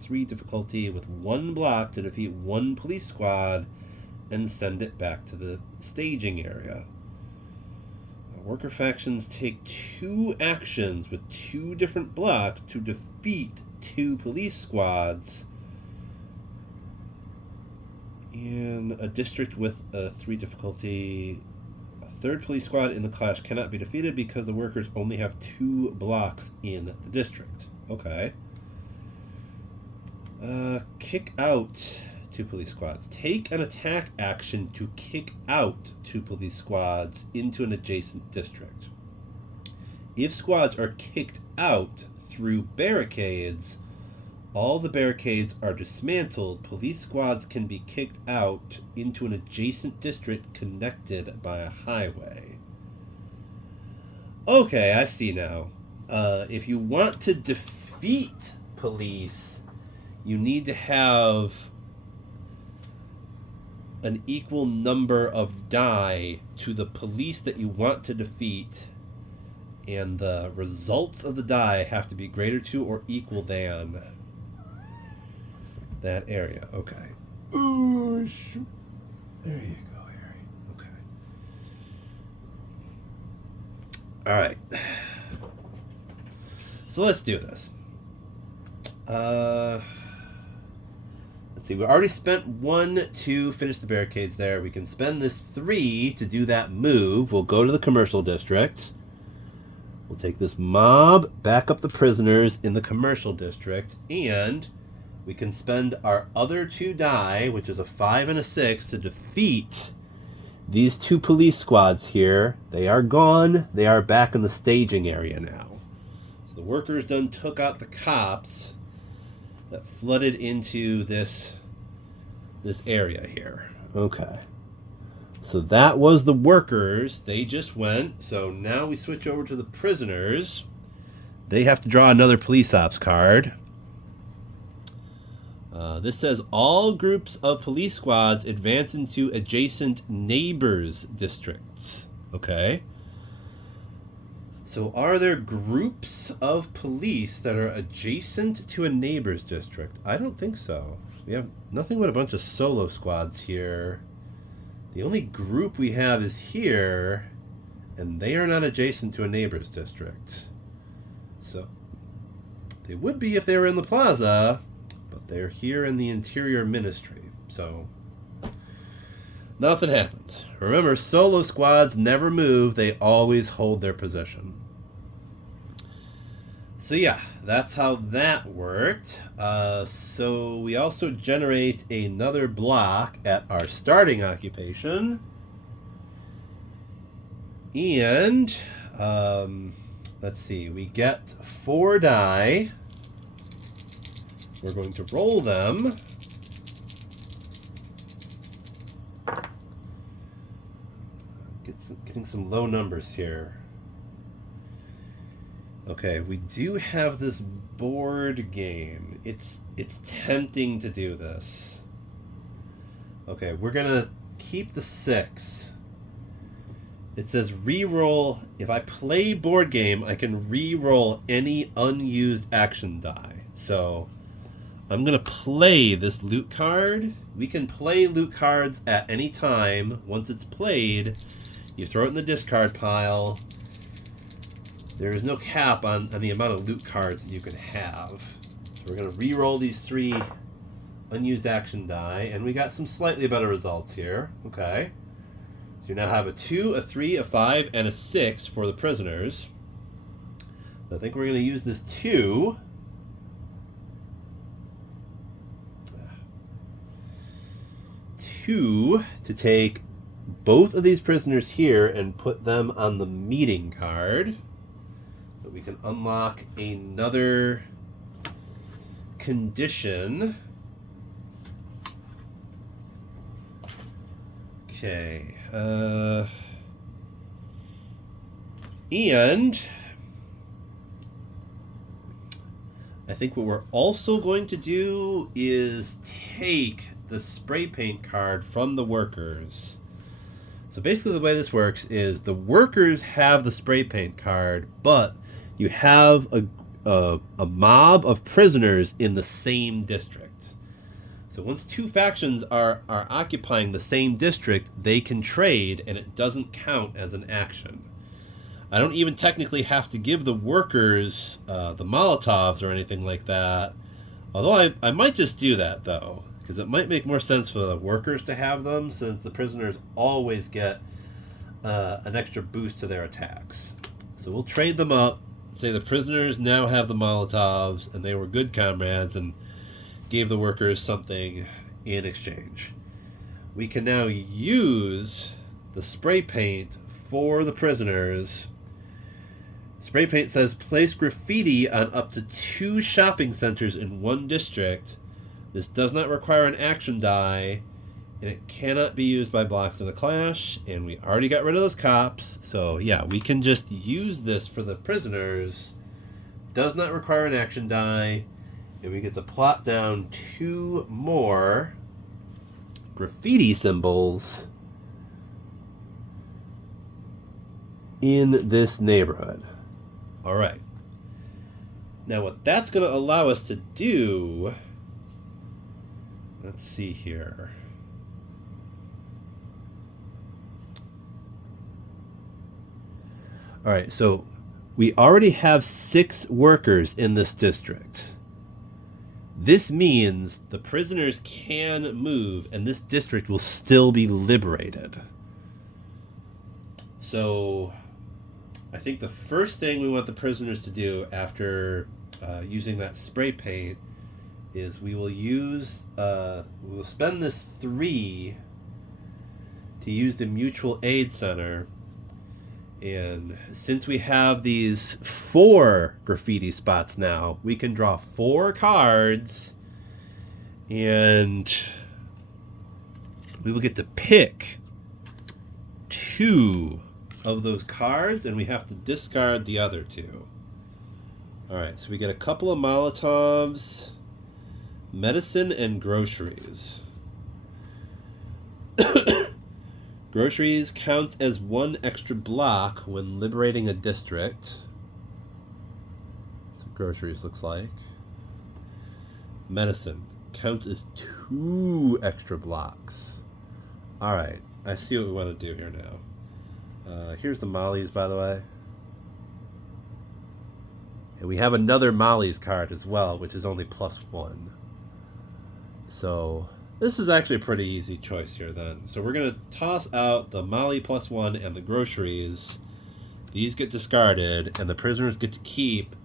3 difficulty with 1 block to defeat one police squad and send it back to the staging area. Worker factions take 2 actions with 2 different blocks to defeat 2 police squads in a district with a 3 difficulty. A 3rd police squad in the clash cannot be defeated because the workers only have 2 blocks in the district. Okay. Kick out 2 police squads. Take an attack action to kick out 2 police squads into an adjacent district. If squads are kicked out through barricades, all the barricades are dismantled. Police squads can be kicked out into an adjacent district connected by a highway. Okay, I see now. If you want to defeat police, you need to have an equal number of die to the police that you want to defeat, and the results of the die have to be greater to or equal than that area. Okay. Oh, shoot. There you go, Harry. Okay. All right. So let's do this. Let's see. We already spent 1 to finish the barricades there. We can spend this 3 to do that move. We'll go to the commercial district. We'll take this mob, back up the prisoners in the commercial district, and we can spend our other 2 die, which is a 5 and a 6, to defeat these 2 police squads here. They are gone. They are back in the staging area now. So the workers done took out the cops that flooded into this area here. Okay. So that was the workers. They just went. So now we switch over to the prisoners. They have to draw another police ops card. This says all groups of police squads advance into adjacent neighbors districts. Okay. So are there groups of police that are adjacent to a neighbor's district? I don't think so. We have nothing but a bunch of solo squads here. The only group we have is here, and they are not adjacent to a neighbor's district. So they would be if they were in the plaza, but they're here in the interior ministry. So nothing happens. Remember, solo squads never move. They always hold their position. So yeah, that's how that worked. So we also generate another block at our starting occupation. And let's see, we get 4 die. We're going to roll them. Getting some low numbers here. Okay, we do have this board game. It's tempting to do this. Okay, we're gonna keep the 6. It says re-roll. If I play board game, I can re-roll any unused action die. So I'm gonna play this loot card. We can play loot cards at any time. Once it's played, you throw it in the discard pile. There is no cap on the amount of loot cards that you can have. So we're going to re-roll these 3 unused action die, and we got some slightly better results here. Okay. So you now have a 2, a 3, a 5, and a 6 for the prisoners. So I think we're going to use this 2. To take both of these prisoners here and put them on the meeting card. So we can unlock another condition. Okay. And I think what we're also going to do is take the spray paint card from the workers. So basically the way this works is the workers have the spray paint card, but you have a mob of prisoners in the same district. So once two factions are occupying the same district, they can trade, and it doesn't count as an action. I don't even technically have to give the workers the Molotovs or anything like that. Although I might just do that, though, because it might make more sense for the workers to have them, since the prisoners always get an extra boost to their attacks. So we'll trade them up, say the prisoners now have the Molotovs, and they were good comrades, and gave the workers something in exchange. We can now use the spray paint for the prisoners. Spray paint says place graffiti on up to 2 shopping centers in one district. This does not require an action die, and it cannot be used by blocks in a clash, and we already got rid of those cops, so yeah, we can just use this for the prisoners. Does not require an action die, and we get to plot down 2 more graffiti symbols in this neighborhood. All right. Now what that's going to allow us to do, let's see here. All right, so we already have 6 workers in this district. This means the prisoners can move, and this district will still be liberated. So I think the first thing we want the prisoners to do after using that spray paint is we will spend this 3 to use the mutual aid center. And since we have these 4 graffiti spots now, we can draw 4 cards, and we will get to pick 2 of those cards, and we have to discard the other 2. All right, so we get a couple of Molotovs, medicine, and groceries. Groceries counts as 1 extra block when liberating a district. That's what groceries looks like. Medicine counts as 2 extra blocks. Alright, I see what we want to do here now. Here's the Mollies, by the way. And we have another Mollies card as well, which is only +1. So this is actually a pretty easy choice here then. So we're going to toss out the Molly +1 and the groceries. These get discarded, and the prisoners get to keep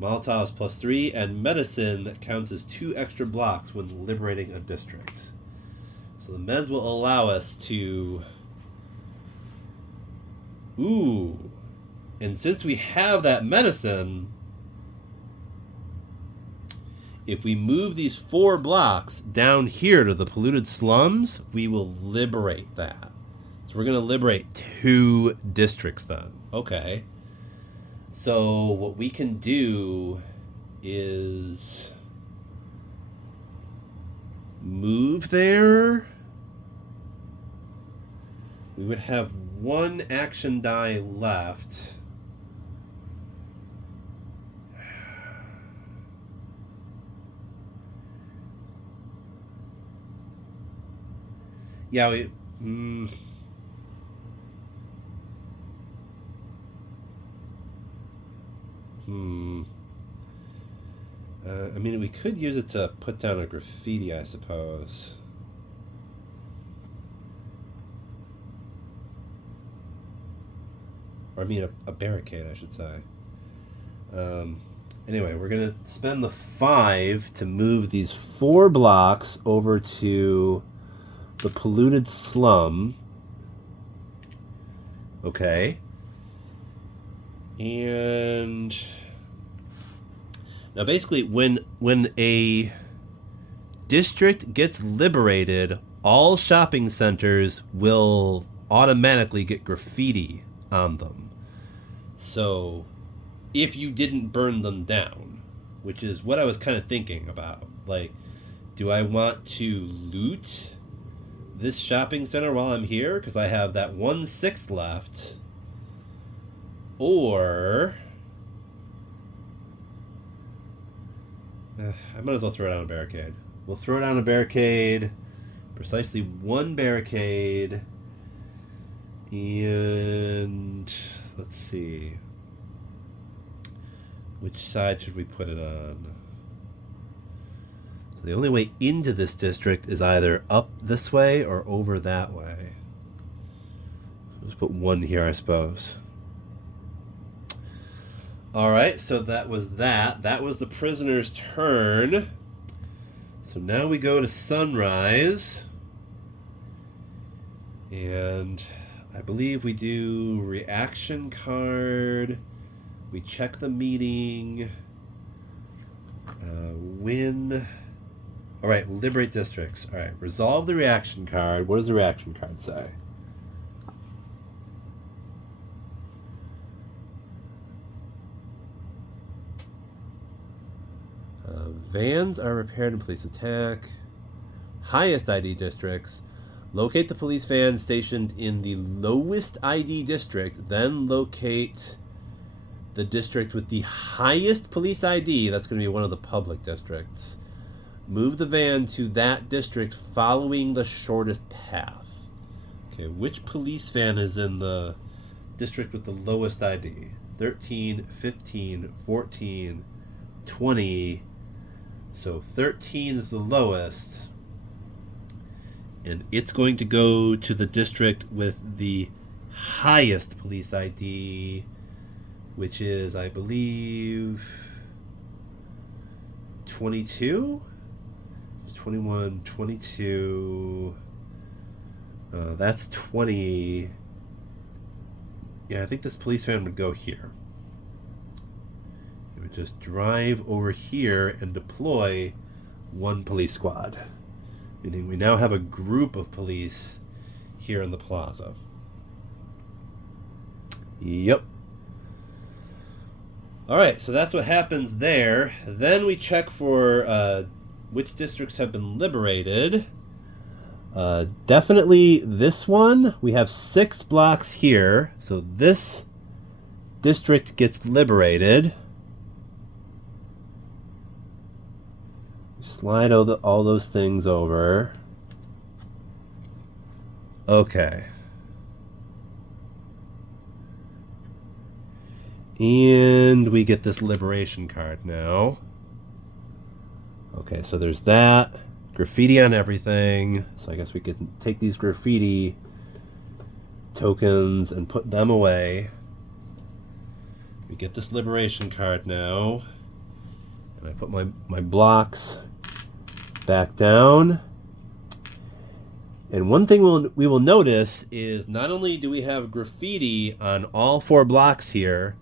Molotovs +3, and medicine counts as 2 extra blocks when liberating a district. So the meds will allow us to... Ooh. And since we have that medicine, if we move these 4 blocks down here to the polluted slums, we will liberate that. So we're going to liberate 2 districts then. Okay. So what we can do is move there. We would have 1 action die left. Yeah, we... I mean, we could use it to put down a graffiti, I suppose. Or, I mean, a barricade, I should say. Anyway, we're going to spend the 5 to move these 4 blocks over to the polluted slum. Okay. And now basically when a district gets liberated, all shopping centers will automatically get graffiti on them. So if you didn't burn them down, which is what I was kind of thinking about, like Do I want to loot this shopping center while I'm here? Because I have that 1/6 left. Or... I might as well throw it on a barricade. We'll throw it on a barricade. Precisely one barricade. And... let's see. Which side should we put it on? So the only way into this district is either up this way or over that way. Let's put one here, I suppose. Alright, so that was that. That was the prisoner's turn. So now we go to Sunrise. And I believe we do reaction card. We check the meeting. Win. Alright, liberate districts. Alright, resolve the reaction card. What does the reaction card say? Vans are repaired in police attack. Highest ID districts. Locate the police van stationed in the lowest ID district. Then locate the district with the highest police ID. That's going to be one of the public districts. Move the van to that district following the shortest path. Okay, which police van is in the district with the lowest ID? 13, 15, 14, 20... So 13 is the lowest, and it's going to go to the district with the highest police ID, which is, I believe, 22? 21, 22, that's 20. Yeah, I think this police van would go here. It would just drive over here and deploy one police squad. Meaning we now have a group of police here in the plaza. Yep. Alright, so that's what happens there. Then we check for which districts have been liberated. Definitely this one. We have 6 blocks here. So this district gets liberated. Slide all those things over. Okay. And we get this liberation card now. Okay, so there's that. Graffiti on everything. So I guess we could take these graffiti tokens and put them away. We get this liberation card now. And I put my blocks back down. And one thing we will notice is not only do we have graffiti on all 4 blocks here,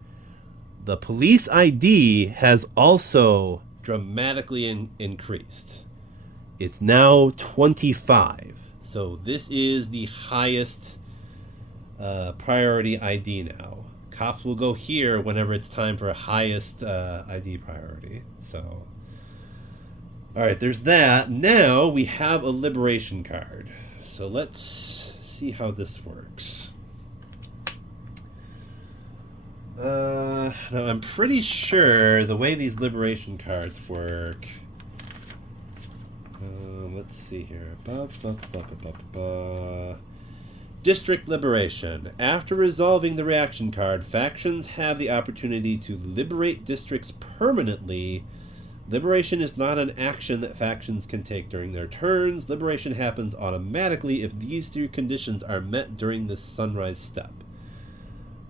the police ID has also dramatically increased. It's now 25. So this is the highest priority ID now. Cops will go here whenever it's time for a highest ID priority. So, all right, there's that. Now we have a liberation card. So let's see how this works. Now I'm pretty sure the way these liberation cards work. Let's see here. District liberation. After resolving the reaction card, factions have the opportunity to liberate districts permanently. Liberation is not an action that factions can take during their turns. Liberation happens automatically if these 3 conditions are met during the sunrise step.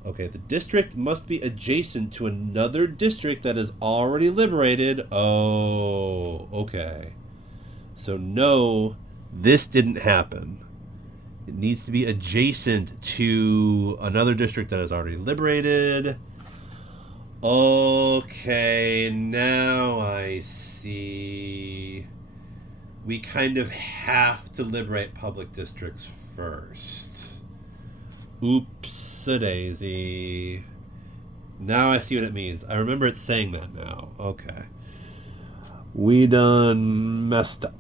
Okay, the district must be adjacent to another district that is already liberated. Oh, okay. So no, this didn't happen. It needs to be adjacent to another district that is already liberated. Okay, now I see. We kind of have to liberate public districts first. Oops-a-daisy. Now I see what it means. I remember it saying that now. Okay. We done messed up.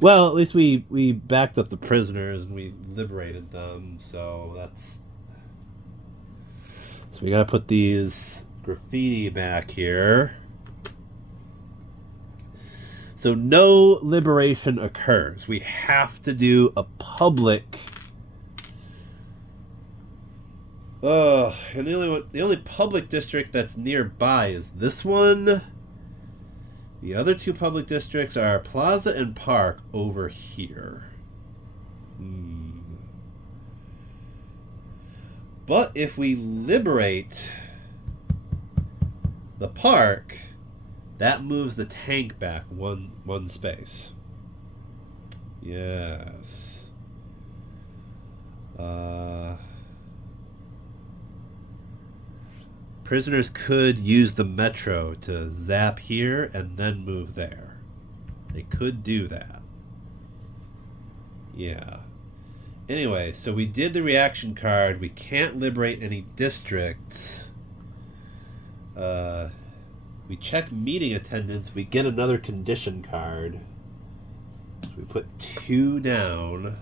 Well, at least we backed up the prisoners and we liberated them, so that's... So we gotta put these graffiti back here. So no liberation occurs. We have to do a public... and the only public district that's nearby is this one. The other two public districts are Plaza and Park over here. But if we liberate the park, that moves the tank back one space. Yes. Prisoners could use the metro to zap here and then move there. They could do that. Yeah. Anyway, so we did the reaction card. We can't liberate any districts. We check meeting attendance. We get another condition card. So we put 2 down.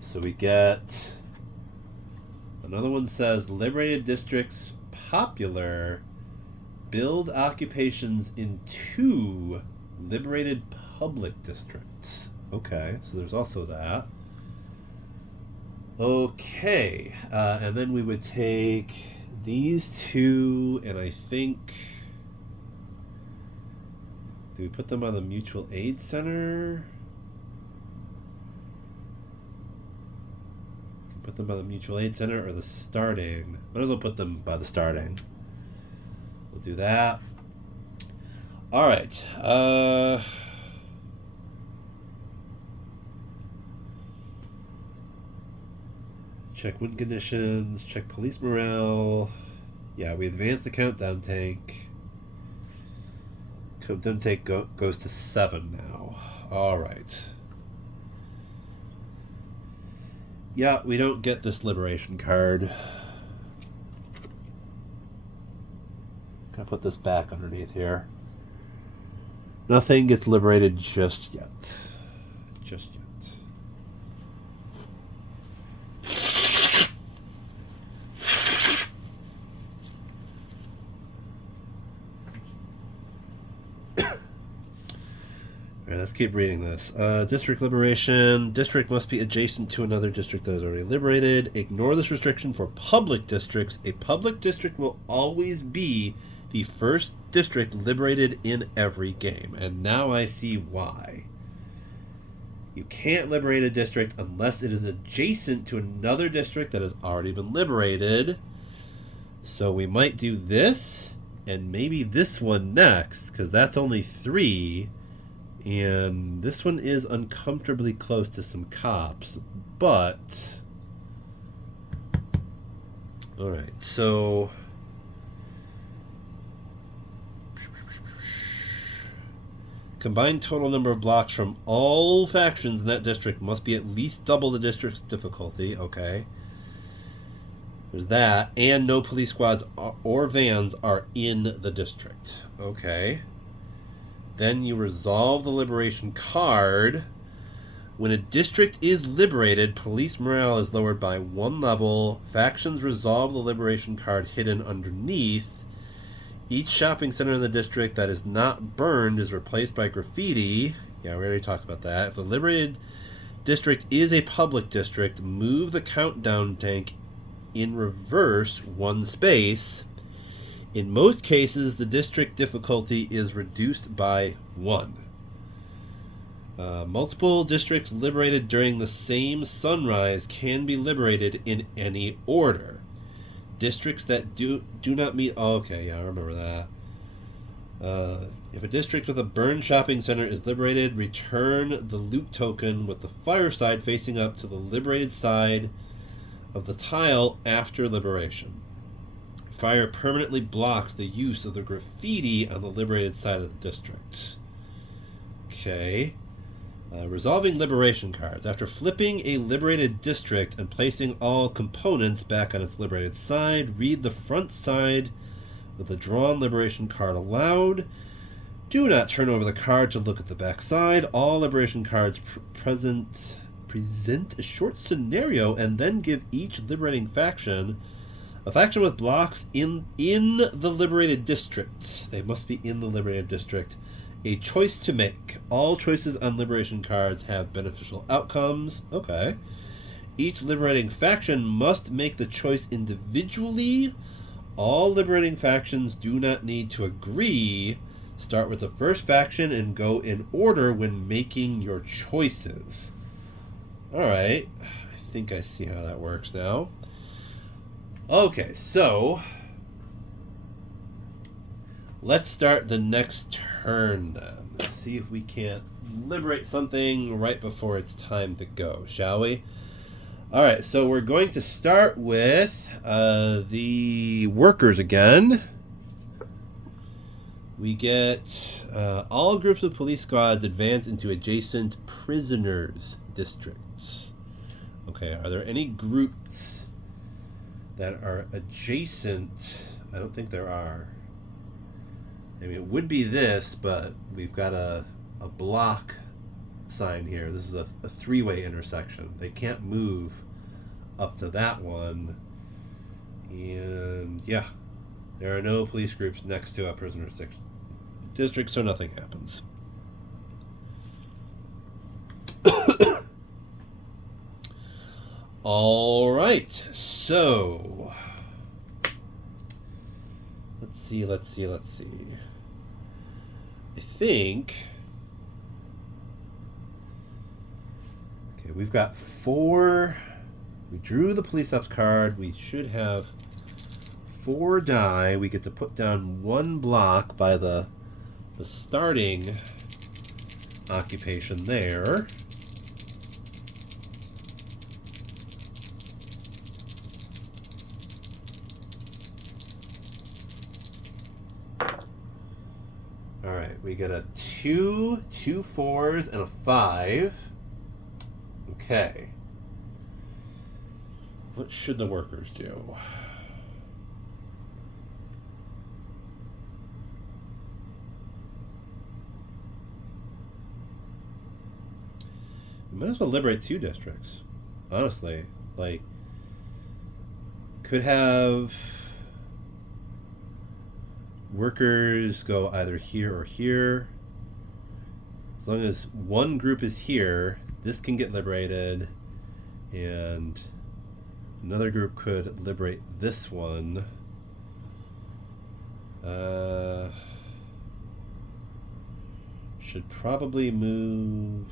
So we get... Another one says, liberated districts popular. Build occupations in 2 liberated public districts. Okay, so there's also that. Okay, and then we would take these 2, and I think... Do we put them on the mutual aid center? Put them by the mutual aid center or the starting. Might as well put them by the starting. We'll do that. All right. Check win conditions. Check police morale. Yeah, we advance the countdown tank. Countdown tank goes to 7 now. All right. Yeah, we don't get this liberation card. Gotta put this back underneath here. Nothing gets liberated just yet. Just yet. Alright, let's keep reading this. District liberation. District must be adjacent to another district that is already liberated. Ignore this restriction for public districts. A public district will always be the first district liberated in every game. And now I see why. You can't liberate a district unless it is adjacent to another district that has already been liberated. So we might do this and maybe this one next, because that's only 3. And this one is uncomfortably close to some cops, but... Alright, so... Combined total number of blocks from all factions in that district must be at least double the district's difficulty. Okay. There's that. And no police squads or vans are in the district. Okay. Then you resolve the liberation card. When a district is liberated, police morale is lowered by 1 level. Factions resolve the liberation card hidden underneath. Each shopping center in the district that is not burned is replaced by graffiti. Yeah, we already talked about that. If the liberated district is a public district, move the countdown tank in reverse 1 space. In most cases, the district difficulty is reduced by 1. Multiple districts liberated during the same sunrise can be liberated in any order. Districts that do not meet... Oh, okay, yeah, I remember that. If a district with a burned shopping center is liberated, return the loot token with the fire side facing up to the liberated side of the tile after liberation. Fire permanently blocks the use of the graffiti on the liberated side of the district. Okay. Resolving liberation cards. After flipping a liberated district and placing all components back on its liberated side, read the front side of with a drawn liberation card allowed. Do not turn over the card to look at the back side. All liberation cards present a short scenario and then give each liberating faction a faction with blocks in the liberated district. They must be in the liberated district. A choice to make. All choices on liberation cards have beneficial outcomes. Okay. Each liberating faction must make the choice individually. All liberating factions do not need to agree. Start with the first faction and go in order when making your choices. Alright. I think I see how that works now. Okay, so let's start the next turn then. See if we can't liberate something right before it's time to go, shall we? Alright, so we're going to start with the workers again. We get all groups of police squads advance into adjacent prisoners' districts. Okay, are there any groups that are adjacent? I don't think there are. I mean, it would be this, but we've got a block sign here. This is a three-way intersection. They can't move up to that one. And yeah, there are no police groups next to a prisoner's district, so nothing happens. All right, so let's see. I think, okay, we've got 4. We drew the police ops card. We should have 4 die. We get to put down 1 block by the starting occupation there. Alright, we get a 2, 2 4s, and a 5. Okay. What should the workers do? We might as well liberate 2 districts. Honestly. Like, could have workers go either here or here. As long as one group is here, this can get liberated, and another group could liberate this one. Should probably move.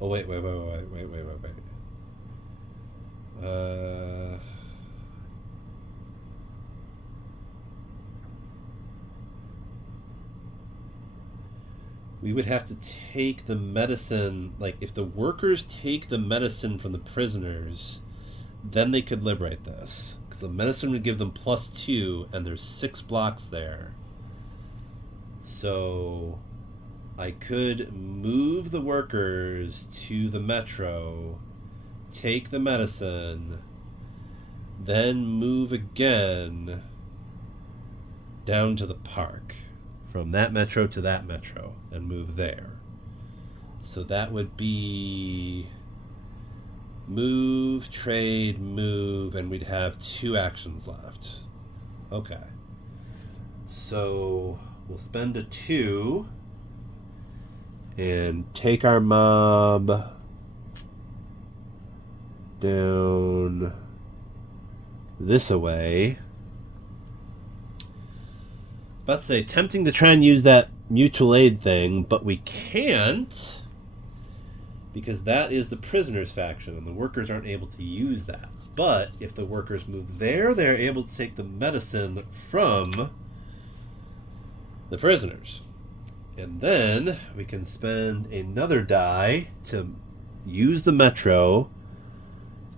Oh, wait. We would have to take the medicine, like, if the workers take the medicine from the prisoners, then they could liberate this. Because the medicine would give them +2, and there's 6 blocks there. So I could move the workers to the metro, take the medicine, then move again down to the park. From that metro to that metro, and move there. So that would be move, trade, move, and we'd have 2 actions left. Okay. So we'll spend a 2 and take our mob down this away. About to say, tempting to try and use that mutual aid thing, but we can't, because that is the prisoners faction, and the workers aren't able to use that. But if the workers move there, they're able to take the medicine from the prisoners. And then we can spend another die to use the metro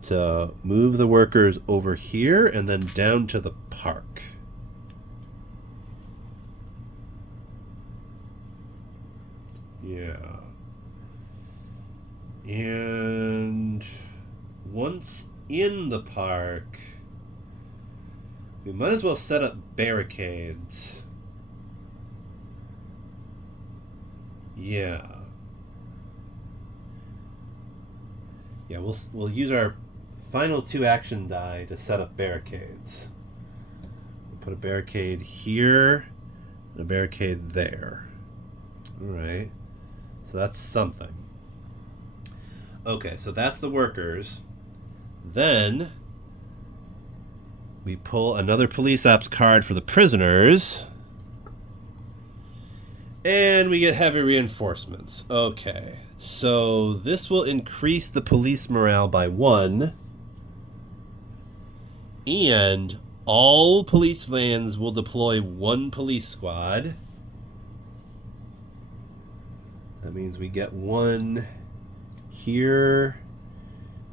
to move the workers over here and then down to the park. Yeah. And once in the park, we might as well set up barricades. Yeah. Yeah, we'll use our final 2 action die to set up barricades. We'll put a barricade here and a barricade there. Alright. So that's something. Okay, so that's the workers. Then we pull another police ops card for the prisoners. And we get heavy reinforcements. Okay, so this will increase the police morale by 1. And all police vans will deploy 1 police squad. That means we get 1 here,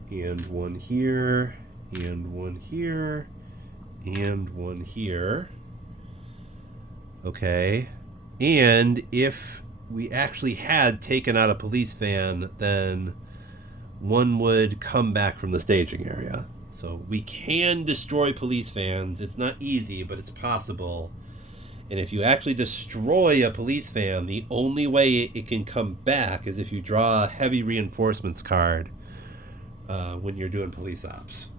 and 1 here, and 1 here, and 1 here. Okay. And if we actually had taken out a police van, then 1 would come back from the staging area. So we can destroy police vans. It's not easy, but it's possible. And if you actually destroy a police van, the only way it can come back is if you draw a heavy reinforcements card when you're doing police ops.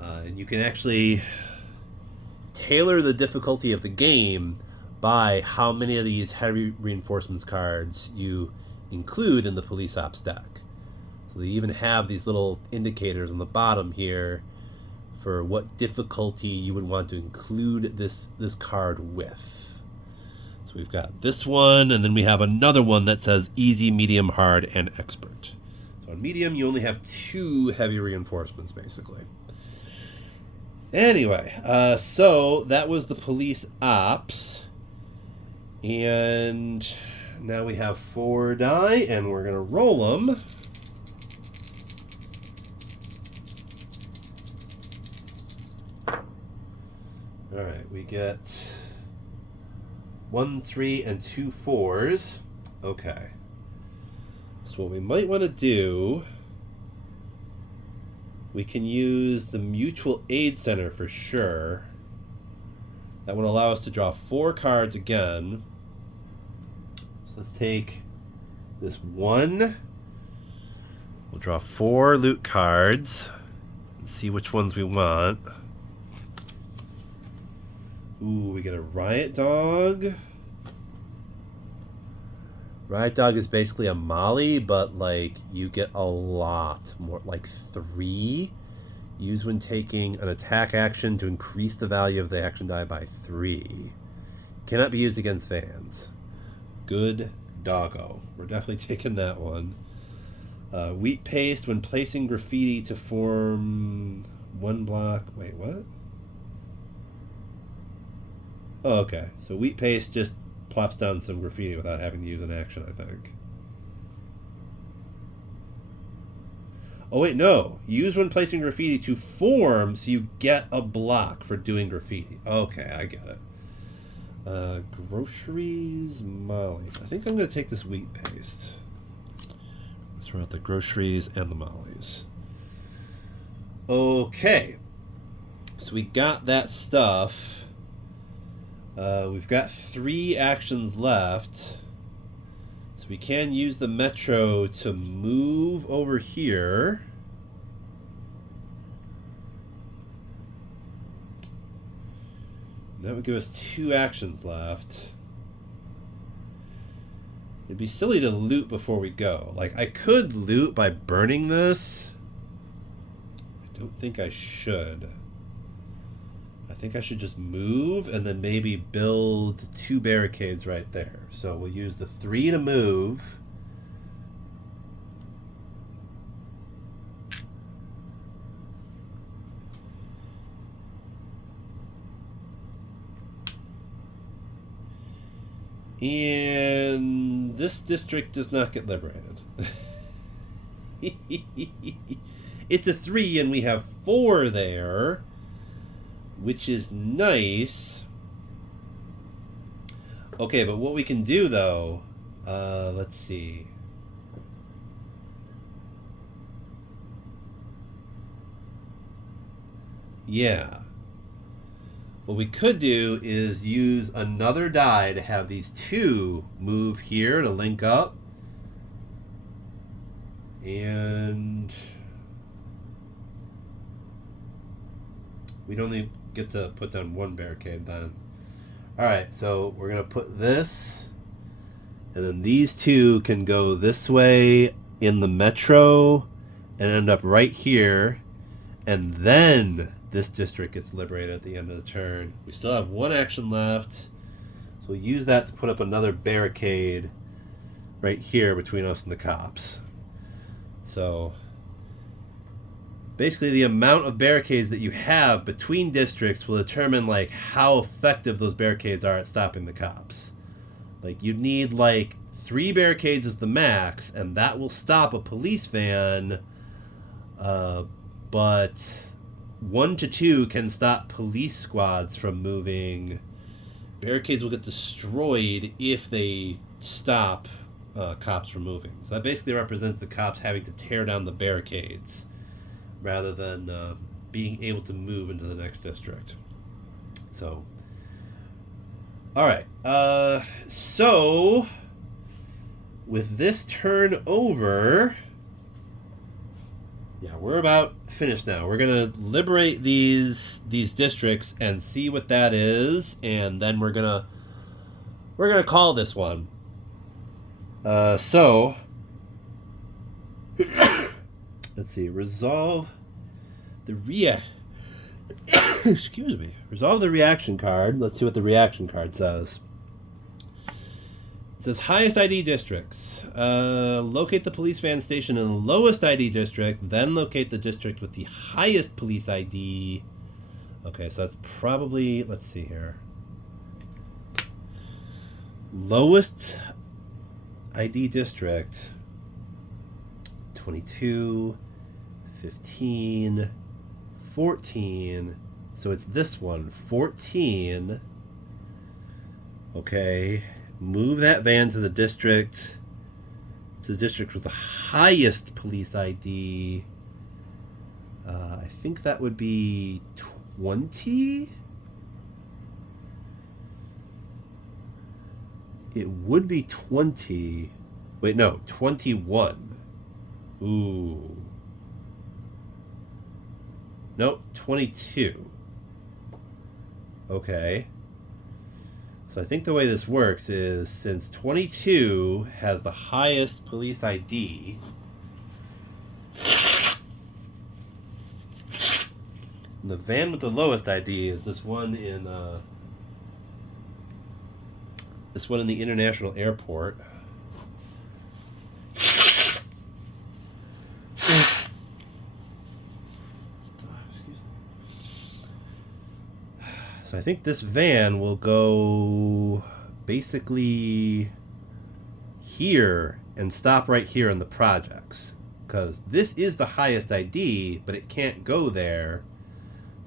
And you can actually tailor the difficulty of the game by how many of these heavy reinforcements cards you include in the police ops deck. So they even have these little indicators on the bottom here for what difficulty you would want to include this card with. So we've got this one, and then we have another one that says easy, medium, hard, and expert. So on medium, you only have 2 heavy reinforcements, basically. Anyway, so that was the police ops. And now we have 4 die, and we're going to roll them. Alright, we get 1, 3, and 2 4s. Okay. So what we might want to do, we can use the Mutual Aid Center for sure. That would allow us to draw 4 cards again. So let's take this 1. We'll draw 4 loot cards and see which ones we want. Ooh, we get a riot dog. Riot dog is basically a molly, but like you get a lot more, like 3. Use when taking an attack action to increase the value of the action die by 3. Cannot be used against fans. Good doggo. We're definitely taking that one. Wheat paste when placing graffiti to form 1 block. Wait, what? Oh, okay. So wheat paste just plops down some graffiti without having to use an action, I think. Oh, wait, no. Use when placing graffiti to form so you get a block for doing graffiti. Okay, I get it. Groceries, mollies. I think I'm going to take this wheat paste. Let's throw out the groceries and the mollies. Okay. So we got that stuff. We've got 3 actions left. So we can use the Metro to move over here. That would give us 2 actions left. It'd be silly to loot before we go. Like, I could loot by burning this. I don't think I should. I think I should just move and then maybe build 2 barricades right there. So we'll use the 3 to move. And this district does not get liberated. It's a 3 and we have 4 there, which is nice. Okay, but what we can do though, let's see. Yeah. What we could do is use another die to have these two move here to link up. And we'd only get to put down one barricade then. Alright, so we're going to put this, and then these two can go this way in the metro and end up right here, and then this district gets liberated at the end of the turn. We still have one action left, so we'll use that to put up another barricade right here between us and the cops. So basically the amount of barricades that you have between districts will determine like how effective those barricades are at stopping the cops. Like you need like 3 barricades as the max, and that will stop a police van, but 1 to 2 can stop police squads from moving. Barricades will get destroyed if they stop cops from moving. So that basically represents the cops having to tear down the barricades rather than being able to move into the next district. So, all right. So, with this turn over, yeah, we're about finished now. We're gonna liberate these districts and see what that is, and then we're gonna call this one. So let's see. Resolve the excuse me. Resolve the reaction card. Let's see what the reaction card says. It says highest ID districts. Locate the police van station in the lowest ID district, then locate the district with the highest police ID. Okay, so that's probably, let's see here. Lowest ID district, 22, 15, 14. So it's this one, 14. Okay. Move that van to the district with the highest police ID. I think that would be 20. It would be 20. Wait, no, 21. Ooh. Nope, 22. Okay. So I think the way this works is since 22 has the highest police ID, the van with the lowest ID is this one in the international airport. So I think this van will go basically here and stop right here in the projects, because this is the highest ID, but it can't go there,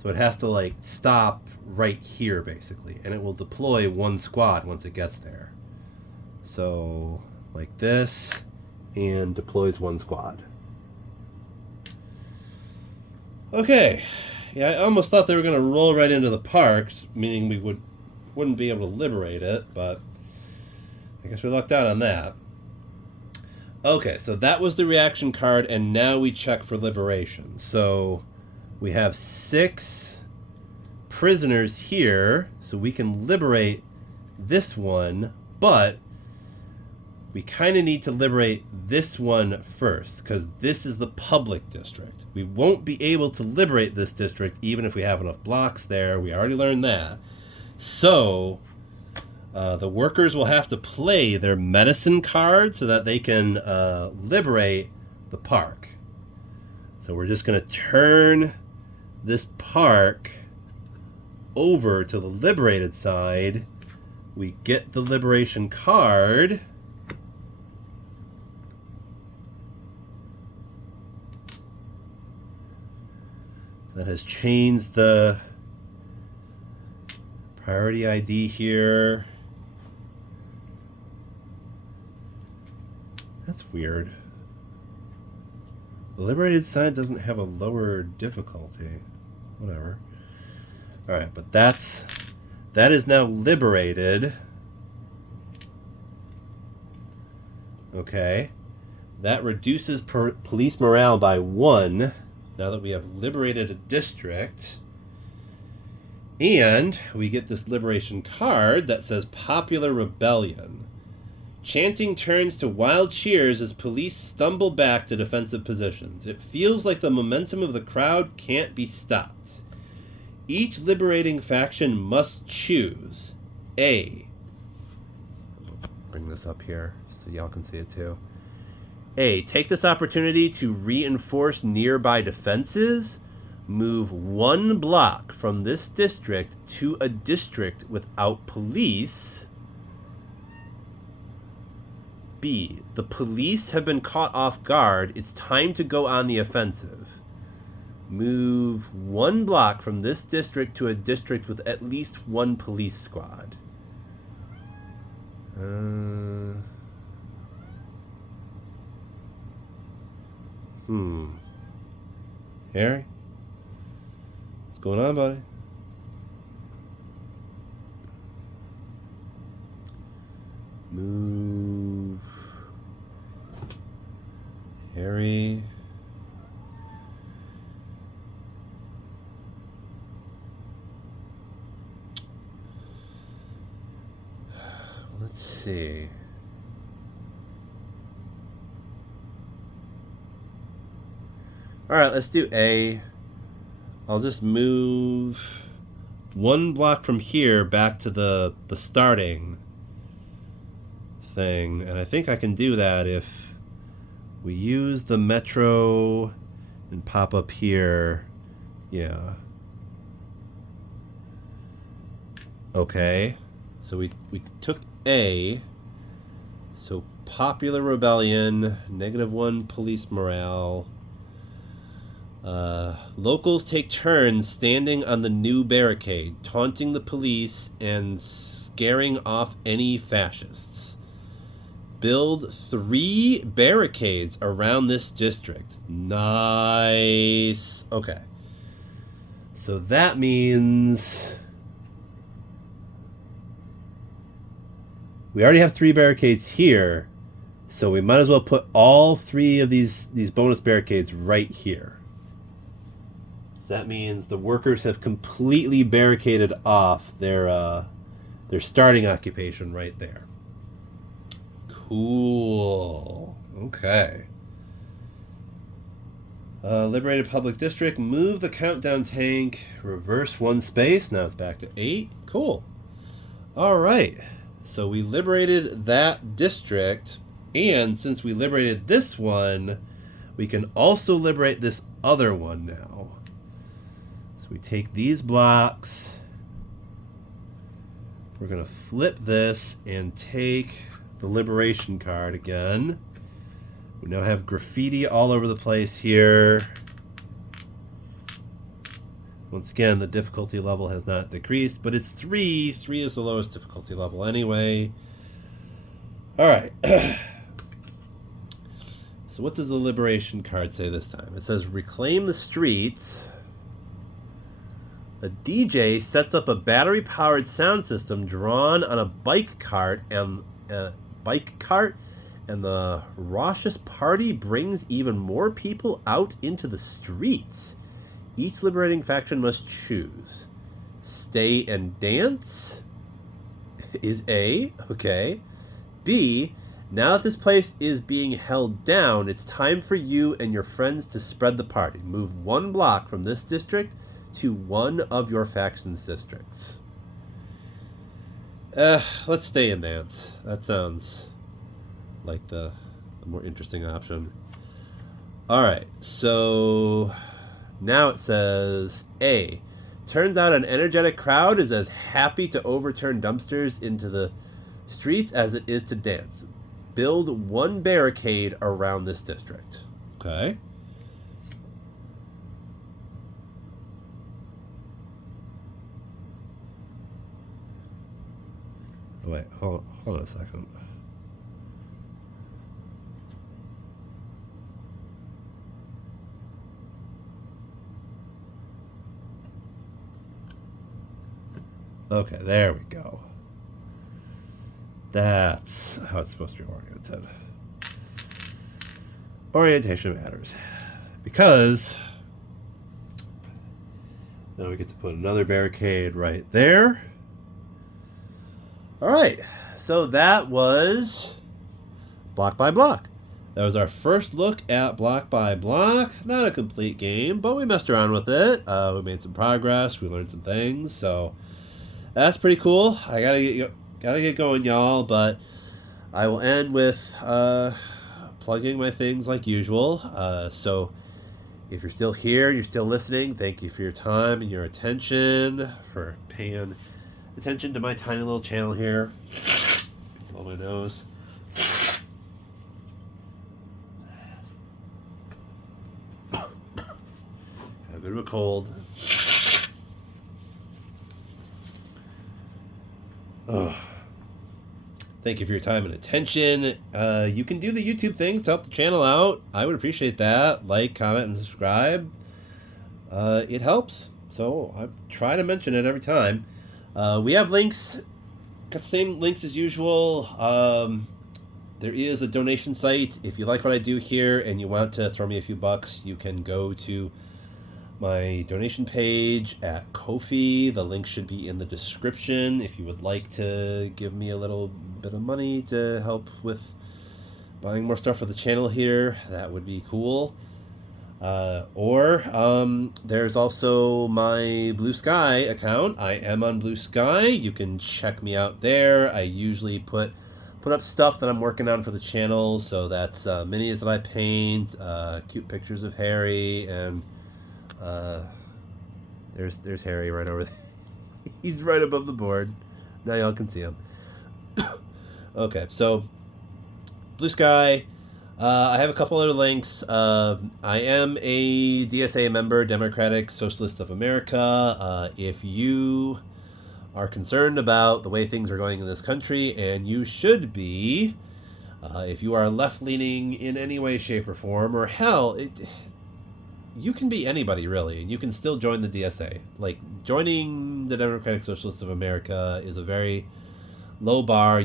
so it has to like stop right here basically, and it will deploy one squad once it gets there. So like this, and deploys one squad. Okay. Yeah, I almost thought they were going to roll right into the parks, meaning we wouldn't be able to liberate it, but I guess we lucked out on that. Okay, so that was the reaction card, and now we check for liberation. So we have 6 prisoners here, so we can liberate this one, but we kind of need to liberate this one first, because this is the public district. We won't be able to liberate this district even if we have enough blocks there. We already learned that. So the workers will have to play their medicine card so that they can liberate the park. So we're just going to turn this park over to the liberated side. We get the liberation card. That has changed the priority ID here. That's weird. The liberated side doesn't have a lower difficulty. whatever. All right, but that is now liberated. Okay. That reduces police morale by 1 now that we have liberated a district. And we get this liberation card that says Popular Rebellion. Chanting turns to wild cheers as police stumble back to defensive positions. It feels like the momentum of the crowd can't be stopped. Each liberating faction must choose A. Bring this up here so y'all can see it too. A. Take this opportunity to reinforce nearby defenses. Move 1 block from this district to a district without police. B. The police have been caught off guard. It's time to go on the offensive. Move 1 block from this district to a district with at least 1 police squad. Harry? What's going on, buddy? Move. Harry. Let's see. All right, let's do A. I'll just move 1 block from here back to the starting thing. And I think I can do that if we use the metro and pop up here. Yeah. Okay. So we took A. So Popular Rebellion, -1 police morale. Locals take turns standing on the new barricade, taunting the police and scaring off any fascists. Build 3 barricades around this district. Nice. Okay. So that means we already have 3 barricades here, so we might as well put all 3 of these bonus barricades right here. That means the workers have completely barricaded off their starting occupation right there. Cool. Okay. Liberated Public District. Move the countdown tank. Reverse 1 space. Now it's back to 8. Cool. All right. So we liberated that district. And since we liberated this one, we can also liberate this other one now. So we take these blocks. We're going to flip this and take the liberation card again. We now have graffiti all over the place here. Once again, the difficulty level has not decreased, but it's 3. 3 is the lowest difficulty level anyway. All right. So what does the liberation card say this time? It says, reclaim the streets. A DJ sets up a battery-powered sound system drawn on a bike cart, and the raucous party brings even more people out into the streets. Each liberating faction must choose. Stay and dance is A. Okay. B. Now that this place is being held down, it's time for you and your friends to spread the party. Move 1 block from this district to one of your faction's districts. Let's stay and dance. That sounds like the more interesting option. All right, so now it says A. Turns out an energetic crowd is as happy to overturn dumpsters into the streets as it is to dance. Build 1 barricade around this district. Okay. Oh, wait, hold on a second. Okay, there we go. That's how it's supposed to be oriented. Orientation matters. Because now we get to put another barricade right there. All right, so that was Block by Block. That was our first look at Block by Block. Not a complete game, but we messed around with it. We made some progress. We learned some things, so that's pretty cool. I gotta get going, y'all. But I will end with plugging my things like usual. So if you're still here, you're still listening, thank you for your time and your attention, for paying attention to my tiny little channel here. Blow my nose. A bit of a cold. Oh. Thank you for your time and attention. You can do the YouTube things to help the channel out. I would appreciate that. Like, comment, and subscribe. It helps. So I try to mention it every time. We have links. Got the same links as usual. There is a donation site. If you like what I do here and you want to throw me a few bucks, you can go to my donation page at Ko-fi. The link should be in the description. If you would like to give me a little bit of money to help with buying more stuff for the channel here, that would be cool. Or there's also my Blue Sky account. I am on Blue Sky. You can check me out there. I usually put up stuff that I'm working on for the channel. So that's minis that I paint, cute pictures of Harry, and there's Harry right over there. He's right above the board. Now y'all can see him. Okay, so Blue Sky. I have a couple other links. I am a DSA member, Democratic Socialists of America. If you are concerned about the way things are going in this country, and you should be, if you are left-leaning in any way, shape, or form, or hell, you can be anybody, really, and you can still join the DSA. Like, joining the Democratic Socialists of America is a very low bar.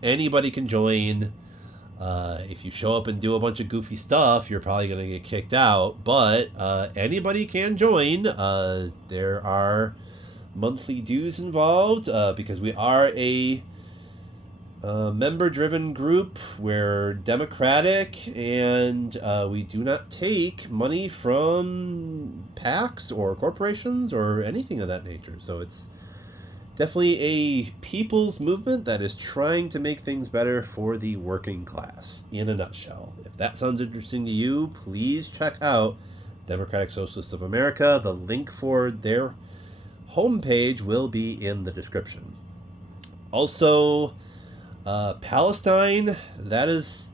Anybody can join. If you show up and do a bunch of goofy stuff, you're probably going to get kicked out, but anybody can join. There are monthly dues involved, because we are a member-driven group. We're democratic, and we do not take money from PACs or corporations or anything of that nature. So it's definitely a people's movement that is trying to make things better for the working class, in a nutshell. If that sounds interesting to you, please check out Democratic Socialists of America. The link for their homepage will be in the description. Also, Palestine, that is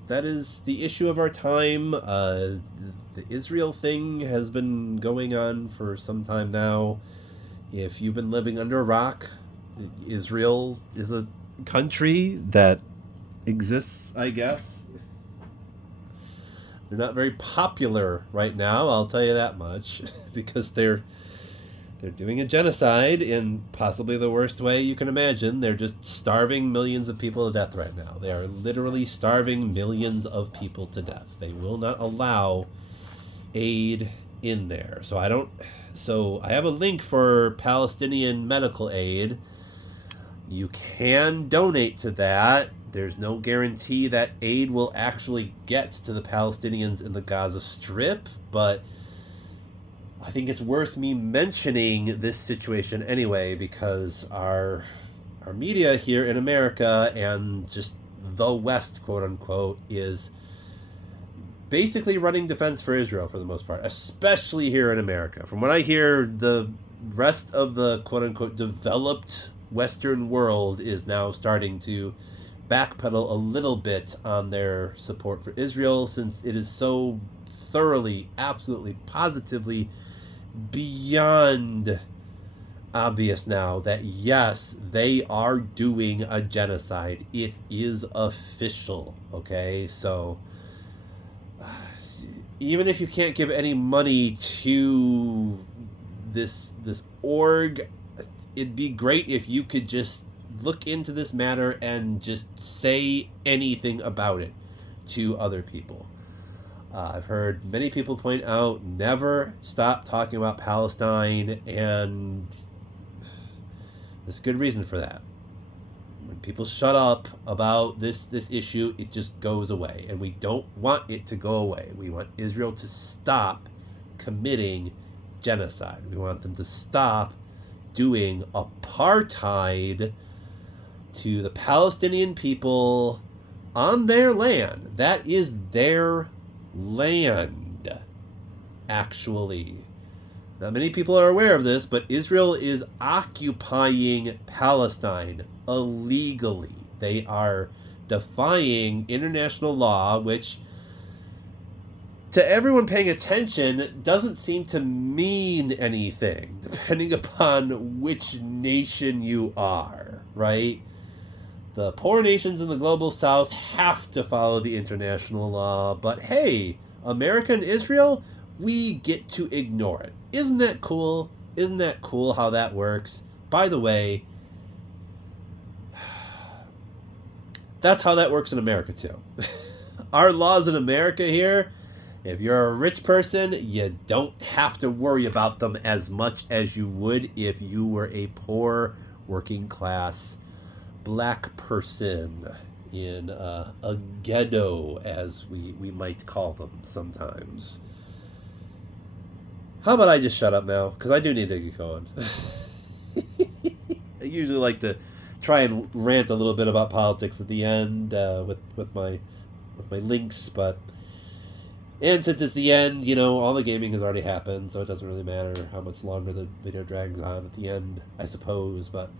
the issue of our time. The Israel thing has been going on for some time now. If you've been living under a rock, Israel is a country that exists, I guess. They're not very popular right now, I'll tell you that much, because they're doing a genocide in possibly the worst way you can imagine. They're just starving millions of people to death right now. They are literally starving millions of people to death. They will not allow aid in there. So I have a link for Palestinian medical aid. You can donate to that. There's no guarantee that aid will actually get to the Palestinians in the Gaza Strip, but I think it's worth me mentioning this situation anyway, because our media here in America, and just the West, quote unquote, is basically running defense for Israel for the most part, especially here in America. From what I hear, the rest of the quote unquote developed Western world is now starting to backpedal a little bit on their support for Israel, since it is so thoroughly, absolutely, positively beyond obvious now that yes, they are doing a genocide. It is official, okay? So even if you can't give any money to this org, it'd be great if you could just look into this matter and just say anything about it to other people. I've heard many people point out never stop talking about Palestine, and there's good reason for that. When people shut up about this issue, it just goes away, and we don't want it to go away. We want Israel to stop committing genocide. We want them to stop doing apartheid to the Palestinian people on their land. That is their land, actually. Not many people are aware of this, but Israel is occupying Palestine illegally. They are defying international law, which, to everyone paying attention, doesn't seem to mean anything, depending upon which nation you are, right? The poor nations in the global south have to follow the international law, but hey, America and Israel, we get to ignore it. Isn't that cool? Isn't that cool how that works? By the way, that's how that works in America too. Our laws in America here, if you're a rich person, you don't have to worry about them as much as you would if you were a poor working class black person in a ghetto, as we might call them sometimes. How about I just shut up now? Because I do need to get going. I usually like to try and rant a little bit about politics at the end with my links, and since it's the end, all the gaming has already happened, so it doesn't really matter how much longer the video drags on at the end, I suppose. But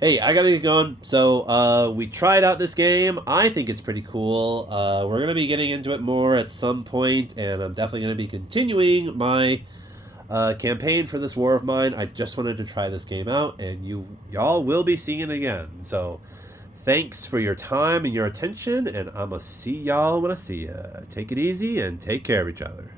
hey, I gotta get going. So we tried out this game. I think it's pretty cool. We're gonna be getting into it more at some point, and I'm definitely gonna be continuing my campaign for this war of mine. I just wanted to try this game out, and y'all will be seeing it again. So thanks for your time and your attention, and I'ma see y'all when I see ya. Take it easy and take care of each other.